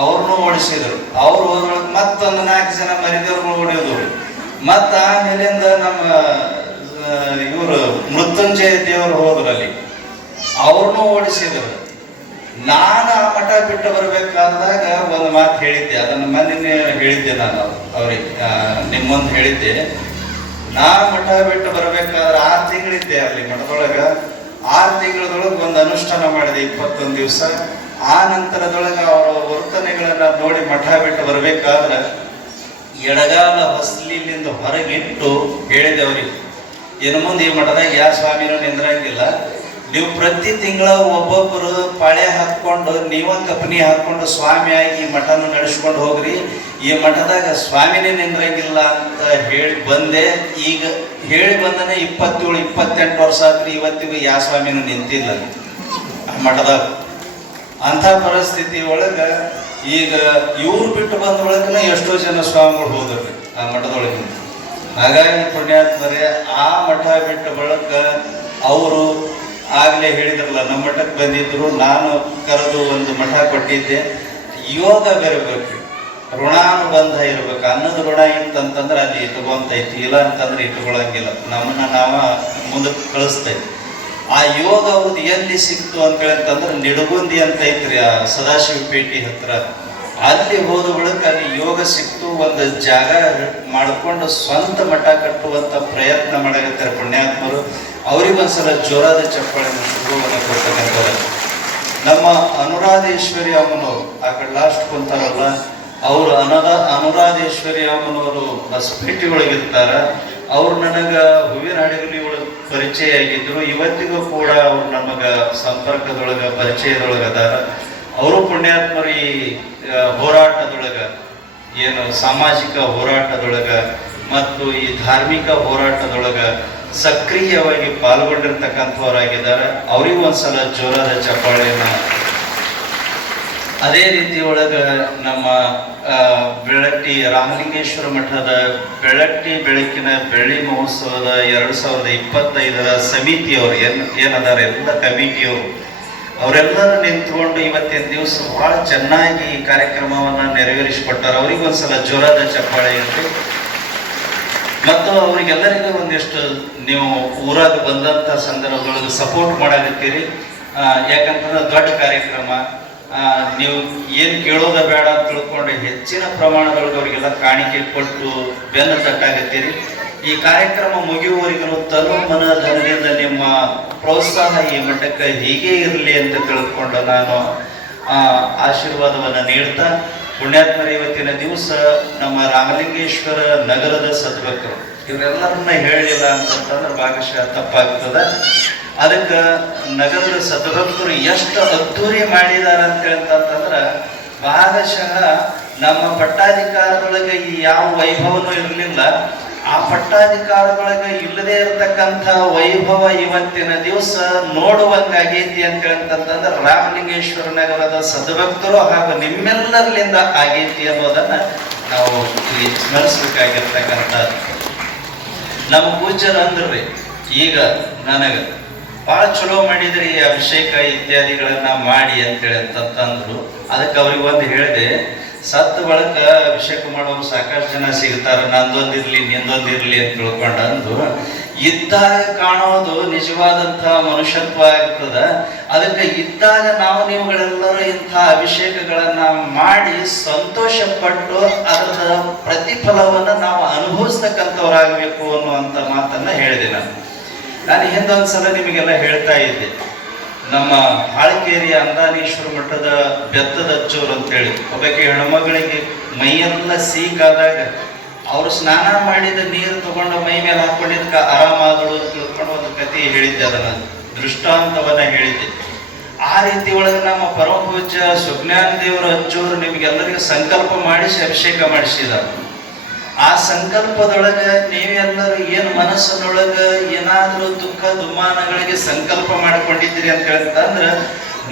ಅವ್ರನ್ನೂ ಓಡಿಸಿದ್ರು. ಅವ್ರು ಹೋದ ಬಳಿಕ ಮತ್ತೊಂದು 4 ಜನ ಮರಿದೇವ್ರುಗಳು ಓಡಿದ್ರು. ಮತ್ತ ಆಮೇಲಿಂದ ನಮ್ಮ ಇವರು ಮೃತ್ಯುಂಜಯ ದೇವರು ಹೋದ್ರು, ಅಲ್ಲಿ ಅವ್ರನ್ನೂ ಓಡಿಸಿದ್ರು. ನಾನು ಆ ಮಠ ಬಿಟ್ಟು ಬರ್ಬೇಕಾದಾಗ ಒಂದು ಮಾತು ಹೇಳಿದ್ದೆ, ಅದನ್ನು ಮೊನ್ನೆ ಹೇಳಿದ್ದೆ. ನಾನು ಅವ್ರಿಗೆ ನಿಮ್ಮ ಮುಂದೆ ಹೇಳಿದ್ದೆ. ನಾ ಮಠ ಬಿಟ್ಟು ಬರ್ಬೇಕಾದ್ರೆ 6 ತಿಂಗಳಿದ್ದೆ ಅಲ್ಲಿ ಮಠದೊಳಗ. 6 ತಿಂಗಳದೊಳಗೆ ಒಂದು ಅನುಷ್ಠಾನ ಮಾಡಿದೆ 21 ದಿವಸ. ಆ ನಂತರದೊಳಗೆ ಅವರ ವರ್ತನೆಗಳನ್ನ ನೋಡಿ ಮಠ ಬಿಟ್ಟು ಬರ್ಬೇಕಾದ್ರೆ ಎಡಗಾಲ ಹೊಸಲಿಂದ ಹೊರಗಿಟ್ಟು ಹೇಳಿದೆವ್ರಿಗೆ, ಇನ್ನು ಮುಂದೆ ಈ ಮಠದಾಗ ಯಾವ ಸ್ವಾಮಿನೂ ನಿಂದ್ರಂಗಿಲ್ಲ, ನೀವು ಪ್ರತಿ ತಿಂಗಳ ಒಬ್ಬೊಬ್ಬರು ಪಾಳೆ ಹಾಕೊಂಡು ನೀವ ಕಪನಿ ಹಾಕೊಂಡು ಸ್ವಾಮಿಯಾಗಿ ಈ ಮಠನ ನಡೆಸ್ಕೊಂಡು ಹೋಗ್ರಿ, ಈ ಮಠದಾಗ ಸ್ವಾಮಿನೇ ನಿಂದ್ರಂಗಿಲ್ಲ ಅಂತ ಹೇಳಿ ಬಂದೆ. ಈಗ ಹೇಳಿ ಬಂದನೆ 27-28 ವರ್ಷ ಆದ್ರಿ, ಇವತ್ತಿಗೂ ಯಾವ ಸ್ವಾಮಿನೂ ನಿಂತಿಲ್ಲ ಆ ಮಠದಾಗ. ಅಂಥ ಪರಿಸ್ಥಿತಿ ಒಳಗೆ ಈಗ ಇವ್ರು ಬಿಟ್ಟು ಬಂದ ಒಳಗನ ಎಷ್ಟೋ ಜನ ಸ್ವಾಮಿಗಳು ಹೋದ್ರಿ ಆ ಮಠದೊಳಗೆ. ಹಾಗಾಗಿ ಪುಣ್ಯಾತ್ಮರೇ, ಆ ಮಠ ಬಿಟ್ಟ ಬಳಕ ಅವರು ಆಗ್ಲೇ ಹೇಳಿದ್ರಲ್ಲ, ನಮ್ಮ ಮಠಕ್ಕೆ ಬಂದಿದ್ರು, ನಾನು ಕರೆದು ಒಂದು ಮಠ ಕೊಟ್ಟಿದ್ದೆ. ಯೋಗ ಬೆರಬೇಕು, ಋಣಾನುಬಂಧ ಇರ್ಬೇಕು. ಅನ್ನದ ಋಣ ಇತ್ತಂತಂದ್ರೆ ಅಲ್ಲಿ ಇಟ್ಕೊಂತೈತಿ, ಇಲ್ಲ ಅಂತಂದ್ರೆ ಇಟ್ಕೊಳಂಗಿಲ್ಲ, ನಮ್ಮನ್ನ ನಾವ ಮುಂದಕ್ಕೆ ಕಳಿಸ್ತೈತಿ. ಆ ಯೋಗ ಅವ್ದು ಎಲ್ಲಿ ಸಿಕ್ತು ಅಂತಂದ್ರೆ ನಿಡಗುಂದಿ ಅಂತ ಐತ್ರಿ ಆ ಸದಾಶಿವಪೇಟೆ ಹತ್ರ. ಅಲ್ಲಿ ಹೋದ ಬಳಿಕ ಅಲ್ಲಿ ಯೋಗ ಸಿಕ್ತು, ಒಂದು ಜಾಗ ಮಾಡಿಕೊಂಡು ಸ್ವಂತ ಮಠ ಕಟ್ಟುವಂತ ಪ್ರಯತ್ನ ಮಾಡಕತ್ತಾರೆ ಪುಣ್ಯಾತ್ಮರು. ಅವ್ರಿಗೊಂದ್ಸಲ ಜೋರಾದ ಚಪ್ಪಾಳೆ ಶುಭವನ್ನು ಕೊಡ್ತಕ್ಕಂಥವ್ರು. ನಮ್ಮ ಅನುರಾಧೇಶ್ವರಿ ಅಮ್ಮನವರು ಆ ಕಡೆ ಲಾಸ್ಟ್ ಕುಂತಾರಲ್ಲ, ಅವರು ಅನುರಾಧೇಶ್ವರಿ ಅಮ್ಮನವರು ಹೊಸಪೇಟೆಯೊಳಗಿರ್ತಾರ. ಅವ್ರು ನನಗೆ ಹೂವಿನ ಹಡಗಲಿ ಒಳಗೆ ಪರಿಚಯ ಆಗಿದ್ರು. ಇವತ್ತಿಗೂ ಕೂಡ ಅವ್ರು ನಮಗ ಸಂಪರ್ಕದೊಳಗ ಪರಿಚಯದೊಳಗದಾರ. ಅವರು ಪುಣ್ಯಾತ್ಮರು ಈ ಹೋರಾಟದೊಳಗ, ಏನು ಸಾಮಾಜಿಕ ಹೋರಾಟದೊಳಗ ಮತ್ತು ಈ ಧಾರ್ಮಿಕ ಹೋರಾಟದೊಳಗ ಸಕ್ರಿಯವಾಗಿ ಪಾಲ್ಗೊಂಡಿರ್ತಕ್ಕಂಥವರಾಗಿದ್ದಾರೆ. ಅವರಿಗೂ ಒಂದ್ಸಲ ಜೋರಾದ ಚಪ್ಪಾಳೆಯನ್ನ. ಅದೇ ರೀತಿ ಒಳಗ ನಮ್ಮ ಬೆಳಟ್ಟಿ ರಾಮಲಿಂಗೇಶ್ವರ ಮಠದ ಬೆಳಟ್ಟಿ ಬೆಳಕಿನ ಬೆಳ್ಳಿ ಮಹೋತ್ಸವದ 2025 ಸಮಿತಿಯವರು ಏನದಾರ ಎಲ್ಲ ಕಮಿಟಿಯವರು ಅವರೆಲ್ಲರೂ ನಿಂತ್ಕೊಂಡು ಇವತ್ತಿನ ದಿವಸ ಬಹಳ ಚೆನ್ನಾಗಿ ಈ ಕಾರ್ಯಕ್ರಮವನ್ನ ನೆರವೇರಿಸಿಕೊಟ್ಟಾರ. ಅವರಿಗೊಂದ್ಸಲ ಜೋರಾದ ಚಪ್ಪಾಳೆ ಇತ್ತು. ಮತ್ತು ಅವರಿಗೆಲ್ಲರಿಗೂ ಒಂದಿಷ್ಟು ನೀವು ಊರಾಗ ಬಂದಂಥ ಸಂದರ್ಭದೊಳಗೆ ಸಪೋರ್ಟ್ ಮಾಡಾಕತ್ತೀರಿ. ಯಾಕಂತಂದ್ರೆ ದೊಡ್ಡ ಕಾರ್ಯಕ್ರಮ, ನೀವು ಏನು ಕೇಳೋದ ಬೇಡ ಅಂತ ತಿಳ್ಕೊಂಡು ಹೆಚ್ಚಿನ ಪ್ರಮಾಣದೊಳಗೆ ಅವರಿಗೆಲ್ಲ ಕಾಣಿಕೆ ಕೊಟ್ಟು ಬೆನ್ನು ತಟ್ಟಾಗತ್ತೀರಿ. ಈ ಕಾರ್ಯಕ್ರಮ ಮುಗಿಯುವವರೆಗೂ ತನು ಮನ ಧನದಿಂದ ನಿಮ್ಮ ಪ್ರೋತ್ಸಾಹ ಈ ಮಟ್ಟಕ್ಕೆ ಹೀಗೆ ಇರಲಿ ಅಂತ ತಿಳ್ಕೊಂಡು ನಾನು ಆಶೀರ್ವಾದವನ್ನು ನೀಡ್ತಾ, ಪುಣ್ಯಾತ್ಮರ ಇವತ್ತಿನ ದಿವಸ ನಮ್ಮ ರಾಮಲಿಂಗೇಶ್ವರ ನಗರದ ಸದ್ಭಕ್ತರು ಇವರೆಲ್ಲರನ್ನ ಹೇಳಿಲ್ಲ ಅಂತಂದ್ರೆ ಭಾಗಶಃ ತಪ್ಪಾಗ್ತದೆ. ಅದಕ್ಕೆ ನಗರದ ಸದ್ಭಕ್ತರು ಎಷ್ಟು ಅದ್ದೂರಿ ಮಾಡಿದಾರ ಅಂತ ಹೇಳ್ತಂತಂದ್ರೆ, ಭಾಗಶಃ ನಮ್ಮ ಪಟ್ಟಾಧಿಕಾರದೊಳಗೆ ಈ ಯಾವ ವೈಭವನೂ ಇರಲಿಲ್ಲ. ಆ ಪಟ್ಟಾಧಿಕಾರದೊಳಗೆ ಇಲ್ಲದೆ ಇರತಕ್ಕಂಥ ವೈಭವ ಇವತ್ತಿನ ದಿವಸ ನೋಡುವಂಗಾಗೈತಿ ಅಂತ ಹೇಳ್ತಂತಂದ್ರೆ ರಾಮಲಿಂಗೇಶ್ವರ ನಗರದ ಸದ್ಭಕ್ತರು ಹಾಗೂ ನಿಮ್ಮೆಲ್ಲರಿಂದ ಆಗೈತಿ ಅನ್ನೋದನ್ನ ನಾವು ಸ್ಮರಿಸ್ಬೇಕಾಗಿರ್ತಕ್ಕಂಥ. ನಮ್ಮ ಪೂಜ್ಯರು ಅಂದ್ರಿ, ಈಗ ನನಗೆ ಭಾಳ ಚಲೋ ಮಾಡಿದ್ರಿ ಅಭಿಷೇಕ ಇತ್ಯಾದಿಗಳನ್ನ ಮಾಡಿ ಅಂತೇಳಿ ಅಂತಂದ್ರು. ಅದಕ್ಕೆ ಅವ್ರಿಗೆ ಒಂದು ಹೇಳಿದೆ, ಸತ್ತ ಬಳಕ ಅಭಿಷೇಕ ಮಾಡೋರು ಸಾಕಷ್ಟು ಜನ ಸಿಗ್ತಾರ, ನಂದೊಂದಿರ್ಲಿ ನಿಂದೊಂದಿರ್ಲಿ ಅಂತ ತಿಳ್ಕೊಂಡು ಅಂದು ಇದ್ದಾಗ ಕಾಣೋದು ನಿಜವಾದಂಥ ಮನುಷ್ಯತ್ವ ಆಗ್ತದ. ಅದಕ್ಕೆ ಇದ್ದಾಗ ನಾವು ನೀವುಗಳೆಲ್ಲರೂ ಇಂಥ ಅಭಿಷೇಕಗಳನ್ನ ಮಾಡಿ ಸಂತೋಷ ಪಟ್ಟು ಅದರ ಪ್ರತಿಫಲವನ್ನ ನಾವು ಅನುಭವಿಸ್ತಕ್ಕಂಥವ್ರಾಗಬೇಕು ಅನ್ನುವಂಥ ಮಾತನ್ನ ಹೇಳಿದೆ. ನಾನು ಹಿಂದೊಂದ್ಸಲ ನಿಮಗೆಲ್ಲ ಹೇಳ್ತಾ ಇದ್ದೆ, ನಮ್ಮ ಹಾಳಕೇರಿಯ ಅಂದಾನೇಶ್ವರ ಮಠದ ಬೆತ್ತದ ಅಚ್ಚೂರು ಅಂತೇಳಿ ಒಬ್ಬಕ್ಕೆ ಹೆಣ್ಮಗಳಿಗೆ ಮೈಯೆಲ್ಲ ಸೀಕಾದಾಗ ಅವರು ಸ್ನಾನ ಮಾಡಿದ ನೀರು ತಗೊಂಡು ಮೈ ಮೇಲೆ ಹಾಕೊಂಡಿದ್ದಕ್ಕೆ ಆರಾಮಾದಳು ಅಂತ ತಿಳ್ಕೊಂಡು ಒಂದು ಕಥೆ ಹೇಳಿದ್ದೆ, ಅದನ್ನ ದೃಷ್ಟಾಂತವನ್ನ ಹೇಳಿದ್ದೆ. ಆ ರೀತಿ ಒಳಗೆ ನಮ್ಮ ಪರಮ ಪೂಜ್ಯ ಸುಜ್ಞಾನ ದೇವರ ಅಚ್ಚೂರು ನಿಮಗೆಲ್ಲರಿಗೂ ಸಂಕಲ್ಪ ಮಾಡಿಸಿ ಅಭಿಷೇಕ ಮಾಡಿಸಿದ್ದಾರೆ. ಆ ಸಂಕಲ್ಪದೊಳಗೆ ನೀವೆಲ್ಲರೂ ಏನು ಮನಸ್ಸಿನೊಳಗೆ ಏನಾದರೂ ದುಃಖ ದುಮ್ಮಾನಗಳಿಗೆ ಸಂಕಲ್ಪ ಮಾಡಿಕೊಂಡಿದ್ದೀರಿ ಅಂತ ಹೇಳ್ತಂದ್ರೆ,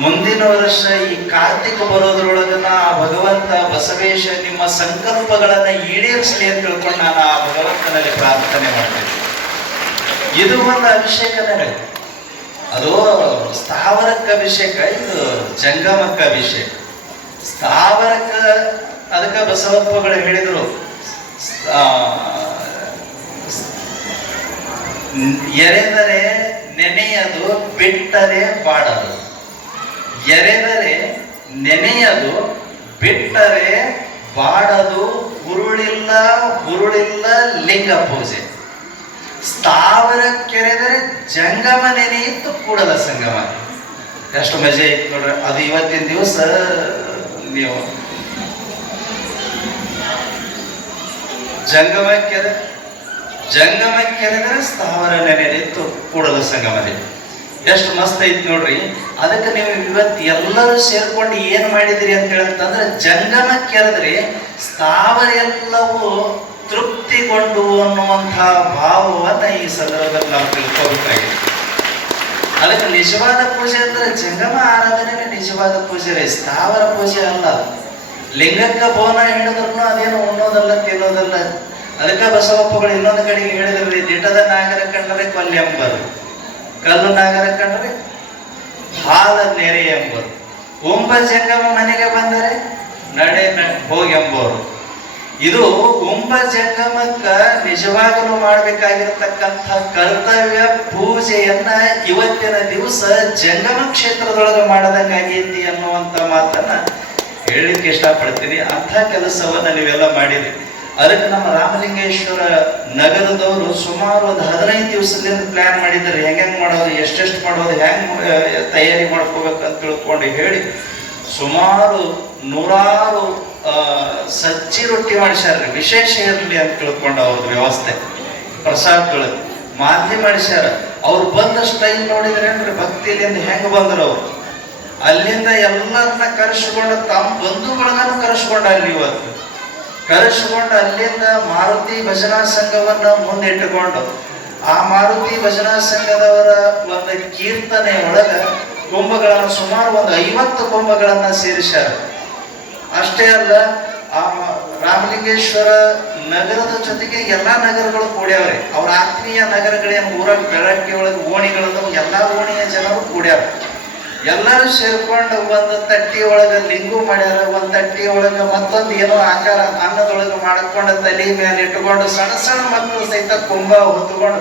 ಮುಂದಿನ ವರ್ಷ ಈ ಕಾರ್ತಿಕ ಬರೋದ್ರೊಳಗನ ಆ ಭಗವಂತ ಬಸವೇಶ ನಿಮ್ಮ ಸಂಕಲ್ಪಗಳನ್ನ ಈಡೇರಿಸಲಿ ಅಂತ ತಿಳ್ಕೊಂಡು ನಾನು ಆ ಭಗವಂತನಲ್ಲಿ ಪ್ರಾರ್ಥನೆ ಮಾಡ್ತೇನೆ. ಇದು ಒಂದು ಅಭಿಷೇಕನೇ, ಅದು ಸ್ಥಾವರಕ್ಕೆ ಅಭಿಷೇಕ, ಇದು ಜಂಗಮಕ್ಕೆ ಅಭಿಷೇಕ. ಸ್ಥಾವರಕ್ಕೆ ಅದಕ್ಕೆ ಬಸವಪ್ಪಗಳು ಹೇಳಿದರು, ಎರೆದರೆ ನೆನೆಯದು ಬಿಟ್ಟರೆ ಬಾಡದು. ಎರೆದರೆ ನೆನೆಯದು ಬಿಟ್ಟರೆ ಬಾಡದು. ಹುರುಳಿಲ್ಲ ಲಿಂಗ ಪೂಜೆ. ಸ್ಥಾವರ ಕೆರೆದರೆ ಜಂಗಮ ನೆನೆಯಿತು ಕೂಡಲ ಸಂಗಮ. ಎಷ್ಟು ಮಜೆ ಐತಿ ನೋಡ್ರಿ. ಅದು ಇವತ್ತಿನ ದಿವಸ ನೀವು ಜಂಗಮ ಕೆರೆದರೆ ಸ್ಥಾವರ ನೆನೆಯಿತು ಕೂಡಲ ಸಂಗಮನೆ. ಎಷ್ಟು ಮಸ್ತ್ ಐತಿ ನೋಡ್ರಿ. ಅದಕ್ಕೆ ನೀವು ಇವತ್ತು ಎಲ್ಲರೂ ಸೇರ್ಕೊಂಡು ಏನ್ ಮಾಡಿದಿರಿ ಅಂತ ಹೇಳಂತಂದ್ರೆ, ಜಂಗಮ ಕೆರೆದ್ರೆ ಸ್ಥಾವರ ಎಲ್ಲವೂ ತೃಪ್ತಿಗೊಂಡು ಅನ್ನುವಂತಹ ಭಾವವನ್ನ ಈ ಸಂದರ್ಭದಲ್ಲಿ ನಾವು ತಿಳ್ಕೋಬೇಕಾಗಿದೆ. ಅದಕ್ಕೆ ನಿಜವಾದ ಪೂಜೆ ಅಂದ್ರೆ ಜಂಗಮ ಆರಾಧನೆ ನಿಜವಾದ ಪೂಜೆ ರೀ, ಸ್ಥಾವರ ಪೂಜೆ ಅಲ್ಲ. ಲಿಂಗಕ್ಕ ಬೋನ ಹೇಳಿದ್ರು ಅದೇನು ಉಣ್ಣೋದಲ್ಲ ತಿನ್ನೋದಲ್ಲ. ಅದಕ್ಕೆ ಬಸವಪ್ಪಗಳು ಇನ್ನೊಂದು ಕಡೆಗೆ ಹೇಳಿದ್ರಿ, ದಿಟದ ನಾಗರ ಕಂಡರೆ ಕೊಲ್ಲೆಂಬರು, ಕಲ್ಲು ನಾಗರ ಕಂಡ್ರೆ ಹಾಲ ನೆರೆ ಎಂಬರು, ಉಂಬ ಜಂಗಮ ಮನೆಗೆ ಬಂದರೆ ನಡೆ ಹೋಗೆಂಬರು. ಇದು ಉಂಬ ಜಂಗಮಕ್ಕ ನಿಜವಾಗಲೂ ಮಾಡಬೇಕಾಗಿರತಕ್ಕಂಥ ಕರ್ತವ್ಯ ಪೂಜೆಯನ್ನ ಇವತ್ತಿನ ದಿವಸ ಜಂಗಮ ಕ್ಷೇತ್ರದೊಳಗೆ ಮಾಡದಂಗಾಗೈತಿ ಅನ್ನುವಂಥ ಮಾತನ್ನ ಹೇಳಲಿಕ್ಕೆ ಇಷ್ಟಪಡ್ತೀನಿ. ಅಂಥ ಕೆಲಸವನ್ನ ನೀವೆಲ್ಲ ಮಾಡಿರಿ. ಅದಕ್ಕೆ ನಮ್ಮ ರಾಮಲಿಂಗೇಶ್ವರ ನಗರದವರು ಸುಮಾರು ಒಂದು 15 ದಿವಸದಿಂದ ಪ್ಲಾನ್ ಮಾಡಿದ್ದಾರೆ. ಹೆಂಗ್ ಮಾಡೋದು, ಎಷ್ಟೆಷ್ಟು ಮಾಡೋದು, ಹೆಂಗ್ ತಯಾರಿ ಮಾಡ್ಕೋಬೇಕು ಅಂತ ತಿಳ್ಕೊಂಡು ಹೇಳಿ ಸುಮಾರು 100 ಸಜ್ಜಿ ರೊಟ್ಟಿ ಮಾಡಿಸ್ಯಾರ್ರಿ. ವಿಶೇಷ ಇರಲಿ ಅಂತ ತಿಳ್ಕೊಂಡು ಅವ್ರದ್ದು ವ್ಯವಸ್ಥೆ ಪ್ರಸಾದದೊಳಗೆ ಮಾದಲಿ ಮಾಡಿಸ್ಯಾರ. ಅವ್ರು ಬಂದ ಸ್ಟೈಲ್ ನೋಡಿದ್ರೇನ್ರಿ, ಭಕ್ತಿಲಿಂದ ಹೆಂಗ್ ಬಂದ್ರು ಅವ್ರು. ಅಲ್ಲಿಂದ ಎಲ್ಲರನ್ನ ಕರೆಸ್ಕೊಂಡು ತಮ್ಮ ಬಂಧುಗಳನ್ನ ಕರೆಸ್ಕೊಂಡಲ್ಲಿ ಇವತ್ತು ಕರೆಸ್ಕೊಂಡು ಅಲ್ಲಿಂದ ಮಾರುತಿ ಭಜನಾ ಸಂಘವನ್ನ ಮುಂದಿಟ್ಟುಕೊಂಡು ಆ ಮಾರುತಿ ಭಜನಾ ಸಂಘದವರ ಒಂದು ಕೀರ್ತನೆ ಒಳಗ ಕುಂಭಗಳನ್ನು ಸುಮಾರು ಒಂದು 50 ಕುಂಭಗಳನ್ನ ಸೇರಿಸ್ಯಾರ. ಅಷ್ಟೇ ಅಲ್ಲ, ಆ ರಾಮಲಿಂಗೇಶ್ವರ ನಗರದ ಜೊತೆಗೆ ಎಲ್ಲಾ ನಗರಗಳು ಕೂಡ್ಯಾವ್ರಿ. ಅವ್ರ ಆತ್ಮೀಯ ನಗರಗಳೇನು ಊರಾಗ ಬೆಳಗ್ಗೆ ಒಳಗೆ ಓಣಿಗಳದ ಎಲ್ಲಾ ಓಣಿಯ ಜನರು ಕೂಡ್ಯಾರ. ಎಲ್ಲರೂ ಸೇರ್ಕೊಂಡು ಒಂದು ತಟ್ಟಿ ಒಳಗ ಲಿಂಗು ಮಾಡ್ಯಾರ. ಒಂದು ತಟ್ಟಿ ಒಳಗ ಮತ್ತೊಂದು ಏನೋ ಆಕಾರ ಅನ್ನದೊಳಗ ಮಾಡ್ಕೊಂಡು ತಲೆ ಮೇಲೆ ಇಟ್ಕೊಂಡು ಸಣ್ಣ ಸಣ್ಣ ಮಕ್ಕಳು ಸಹಿತ ಕುಂಭ ಹೊತ್ಕೊಂಡು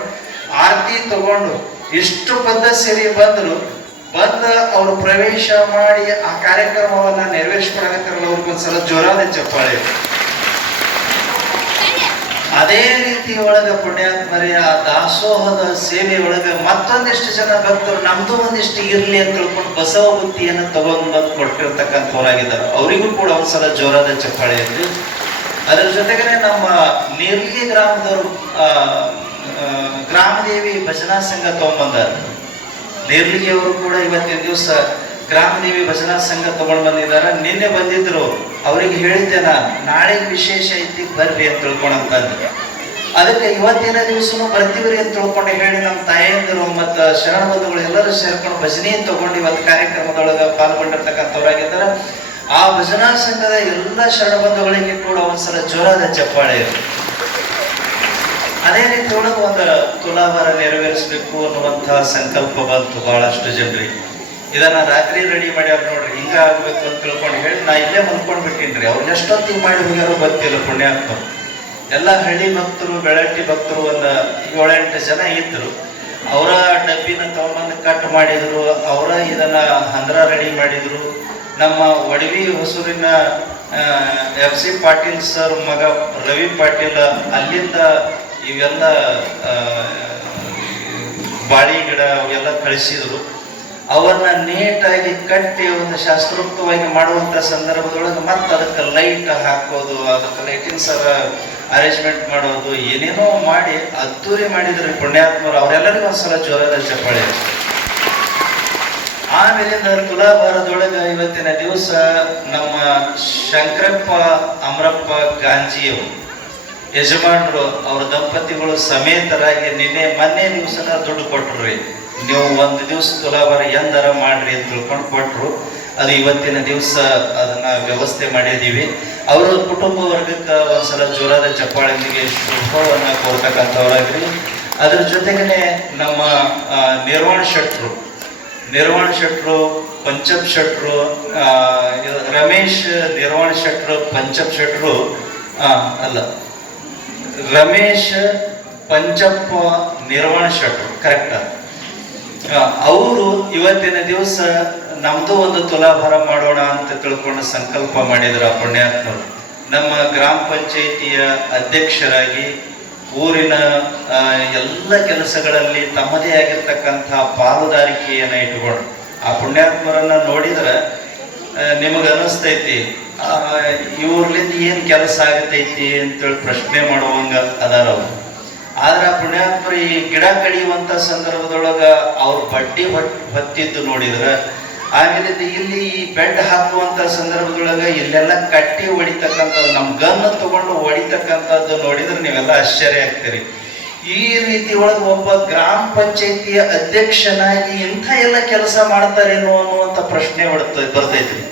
ಆರತಿ ತಗೊಂಡು ಇಷ್ಟು ಪದ್ಧತಿ ಸೇರಿ ಬಂದ್ರು. ಅವರು ಪ್ರವೇಶ ಮಾಡಿ ಆ ಕಾರ್ಯಕ್ರಮವನ್ನ ನೆರವೇರಿಸ್ಕೊಡಕತ್ತಿರಲ್ಲ, ಅವ್ರಿಗೊಂದ್ಸಲ ಜೋರಾದ ಚಪ್ಪಾಳೆ. ಅದೇ ರೀತಿ ಒಳಗ ಪುಣ್ಯಾತ್ಮರೇ ಆ ದಾಸೋಹದ ಸೇವೆ ಒಳಗ ಮತ್ತೊಂದಿಷ್ಟು ಜನ ಭಕ್ತರು ನಮ್ದು ಒಂದಿಷ್ಟು ಇರ್ಲಿ ಅಂತ ತಿಳ್ಕೊಂಡು ಬಸವ ಬುತ್ತಿಯನ್ನು ತಗೊಂಡ್ ಬಂದು ಕೊಟ್ಟಿರ್ತಕ್ಕಂಥವ್ರಾಗಿದ್ದಾರೆ. ಅವರಿಗೂ ಕೂಡ ಒಂದ್ಸಲ ಜೋರಾದ ಚಪ್ಪಾಳೆ ಇತ್ತು. ಅದ್ರ ಜೊತೆಗೇನೆ ನಮ್ಮ ನೀರ್ಲಿ ಗ್ರಾಮದವರು ಗ್ರಾಮದೇವಿ ಭಜನಾ ಸಂಘ ತಗೊಂಡ್ಬಂದಾರ. ನೇರ್ಲಿಗೆಯವರು ಕೂಡ ಇವತ್ತಿನ ದಿವಸ ಗ್ರಾಮದೇವಿ ಭಜನಾ ಸಂಘ ತಗೊಂಡ್ ಬಂದಿದ್ದಾರೆ. ನಿನ್ನೆ ಬಂದಿದ್ರು. ಅವ್ರಿಗೆ ಹೇಳಿದ್ದೆ ನಾಳೆಗೆ ವಿಶೇಷ ಐತಿ ಬರ್ರಿ ಅಂತ ತಿಳ್ಕೊಂಡಂತಂದ್ರೆ, ಅದಕ್ಕೆ ಇವತ್ತಿನ ದಿವಸನು ಬರ್ತೀವ್ರಿ ಅಂತ ತಿಳ್ಕೊಂಡು ಹೇಳಿ ನಮ್ಮ ತಾಯಂದಿರು ಮತ್ತು ಶರಣ ಬಂಧುಗಳು ಎಲ್ಲರೂ ಸೇರ್ಕೊಂಡು ಭಜನೆ ತಗೊಂಡು ಇವತ್ತು ಕಾರ್ಯಕ್ರಮದೊಳಗೆ ಪಾಲ್ಗೊಂಡಿರ್ತಕ್ಕಂಥವ್ರಾಗಿದ್ದಾರೆ. ಆ ಭಜನಾ ಸಂಘದ ಎಲ್ಲ ಶರಣ ಬಂಧುಗಳಿಗೆ ಕೂಡ ಒಂದ್ಸಲ ಜೋರಾದ ಚಪ್ಪಾಳೆ ಇರುತ್ತೆ. ಅದೇ ರೀತಿ ಒಳಗೆ ಒಂದು ತುಲಾಭಾರ ನೆರವೇರಿಸಬೇಕು ಅನ್ನುವಂತಹ ಸಂಕಲ್ಪ ಬಂತು ಬಹಳಷ್ಟು ಜನರಿಗೆ. ಇದನ್ನ ರಾತ್ರಿ ರೆಡಿ ಮಾಡ್ಯಾರ ನೋಡ್ರಿ, ಹಿಂಗ ಆಗ್ಬೇಕು ಅಂತ ತಿಳ್ಕೊಂಡು ಹೇಳಿ ನಾ ಇಲ್ಲೇ ಮಲ್ಕೊಂಡ್ ಬಿಟ್ಟಿನ್ರಿ. ಅವ್ರು ಎಷ್ಟೊತ್ತಿಗೆ ಮಾಡಿ ಹೋಗ್ಯಾರೋ ಗೊತ್ತಿಲ್ಲ ಪುಣ್ಯಾತ್ಮ. ಎಲ್ಲ ಹಳ್ಳಿ ಭಕ್ತರು ಬೆಳಟ್ಟಿ ಭಕ್ತರು ಒಂದು 7-8 ಜನ ಇದ್ರು. ಅವರ ಡಬ್ಬಿನ ತಗೊಂಬಂದು ಕಟ್ ಮಾಡಿದ್ರು. ಅವರ ಇದನ್ನ ಹಂದ್ರ ರೆಡಿ ಮಾಡಿದ್ರು. ನಮ್ಮ ವಡವಿ ಹೊಸೂರಿನ FC ಪಾಟೀಲ್ ಸರ್ ಮಗ ರವಿ ಪಾಟೀಲ್ ಅಲ್ಲಿಂದ ಇವೆಲ್ಲ ಬಾಳಿ ಗಿಡ ಅವೆಲ್ಲ ಕಳಿಸಿದ್ರು. ಅವನ್ನ ನೀಟಾಗಿ ಕಟ್ಟಿ ಒಂದು ಶಾಸ್ತ್ರೋಕ್ತವಾಗಿ ಮಾಡುವಂತ ಸಂದರ್ಭದೊಳಗೆ ಮತ್ತೆ ಅದಕ್ಕೆ ಲೈಟ್ ಹಾಕೋದು, ಅದಕ್ಕೆ ಲೈಟಿಂಗ್ ಸರ ಅರೇಂಜ್ಮೆಂಟ್ ಮಾಡೋದು, ಏನೇನೋ ಮಾಡಿ ಅದ್ದೂರಿ ಮಾಡಿದ್ರಿ ಪುಣ್ಯಾತ್ಮರು. ಅವರೆಲ್ಲರಿಗೂ ಒಂದ್ಸಲ ಜೋರಾದ ಚಪ್ಪಾಳೆ. ಆಮೇಲಿಂದ ತುಲಾಭಾರದೊಳಗೆ ಇವತ್ತಿನ ದಿವಸ ನಮ್ಮ ಶಂಕರಪ್ಪ ಅಮರಪ್ಪ ಗಾಂಜಿಯವರು ಯಜಮಾನರು ಅವ್ರ ದಂಪತಿಗಳು ಸಮೇತರಾಗಿ ಮೊನ್ನೆ ದಿವಸನ ದುಡ್ಡು ಕೊಟ್ರಿ. ನೀವು ಒಂದು ದಿವಸ ತುಲಾಭಾರ ಎಂದರ ಮಾಡ್ರಿ ಅಂತ ತಿಳ್ಕೊಂಡು ಕೊಟ್ರು. ಅದು ಇವತ್ತಿನ ದಿವಸ ಅದನ್ನ ವ್ಯವಸ್ಥೆ ಮಾಡಿದೀವಿ. ಅವರ ಕುಟುಂಬ ವರ್ಗಕ್ಕೆ ಒಂದ್ಸಲ ಜೋರಾದ ಚಪ್ಪಾಳೆಗೆ ಶುಭವನ್ನ ಕೋರ್ತಕ್ಕಂಥವ್ರಾಗ್ರಿ. ಅದ್ರ ಜೊತೆಗೇನೆ ನಮ್ಮ ನಿರ್ವಾಣ ಶೆಟ್ರು, ಪಂಚಪ್ ಶೆಟ್ರು, ರಮೇಶ್ ನಿರ್ವಾಣ ಶೆಟ್ರು, ಪಂಚಪ್ ಶೆಟ್ರು ಅಲ್ಲ ರಮೇಶ್ ಪಂಚಪ್ಪ ನಿರ್ವಾಣ ಶೆಟ್ರು ಕರೆಕ್ಟ್. ಅವರು ಇವತ್ತಿನ ದಿವಸ ನಮ್ದು ಒಂದು ತುಲಾಭಾರ ಮಾಡೋಣ ಅಂತ ತಿಳ್ಕೊಂಡು ಸಂಕಲ್ಪ ಮಾಡಿದ್ರು ಆ ಪುಣ್ಯಾತ್ಮರು. ನಮ್ಮ ಗ್ರಾಮ ಪಂಚಾಯಿತಿಯ ಅಧ್ಯಕ್ಷರಾಗಿ ಊರಿನ ಎಲ್ಲ ಕೆಲಸಗಳಲ್ಲಿ ತಮ್ಮದೇ ಆಗಿರ್ತಕ್ಕಂಥ ಪಾಲುದಾರಿಕೆಯನ್ನು ಇಟ್ಕೊಂಡು ಆ ಪುಣ್ಯಾತ್ಮರನ್ನ ನೋಡಿದ್ರೆ ನಿಮಗೆ ಅನಿಸ್ತೈತಿ ಇವ್ರಲಿಂದ ಏನು ಕೆಲಸ ಆಗತೈತಿ ಅಂತೇಳಿ ಪ್ರಶ್ನೆ ಮಾಡುವಂಗ ಅದಾರ ಅವ್ರು. ಆದ್ರೆ ಆ ಪುಣ್ಯಾತ್ಮರು ಈ ಗಿಡ ಕಡಿಯುವಂತ ಸಂದರ್ಭದೊಳಗ ಅವ್ರ ಬಡ್ಡಿ ಹೊತ್ತಿದ್ದು ನೋಡಿದ್ರೆ, ಆಮೇಲೆ ಇಲ್ಲಿ ಈ ಬೆಡ್ ಹಾಕುವಂತ ಸಂದರ್ಭದೊಳಗ ಇಲ್ಲೆಲ್ಲ ಕಟ್ಟಿ ಹೊಡಿತಕ್ಕಂಥದ್ದು, ನಮ್ ಗನ್ ತಗೊಂಡು ಹೊಡಿತಕ್ಕಂಥದ್ದು ನೋಡಿದ್ರೆ ನೀವೆಲ್ಲ ಆಶ್ಚರ್ಯ ಆಗ್ತೀರಿ. ಈ ರೀತಿ ಒಳಗೆ ಒಬ್ಬ ಗ್ರಾಮ ಪಂಚಾಯಿತಿಯ ಅಧ್ಯಕ್ಷನಾಗಿ ಇಂಥ ಎಲ್ಲ ಕೆಲಸ ಮಾಡ್ತಾರೇನೋ ಅನ್ನುವಂಥ ಪ್ರಶ್ನೆ ಬರ್ತೈತ್ರಿ.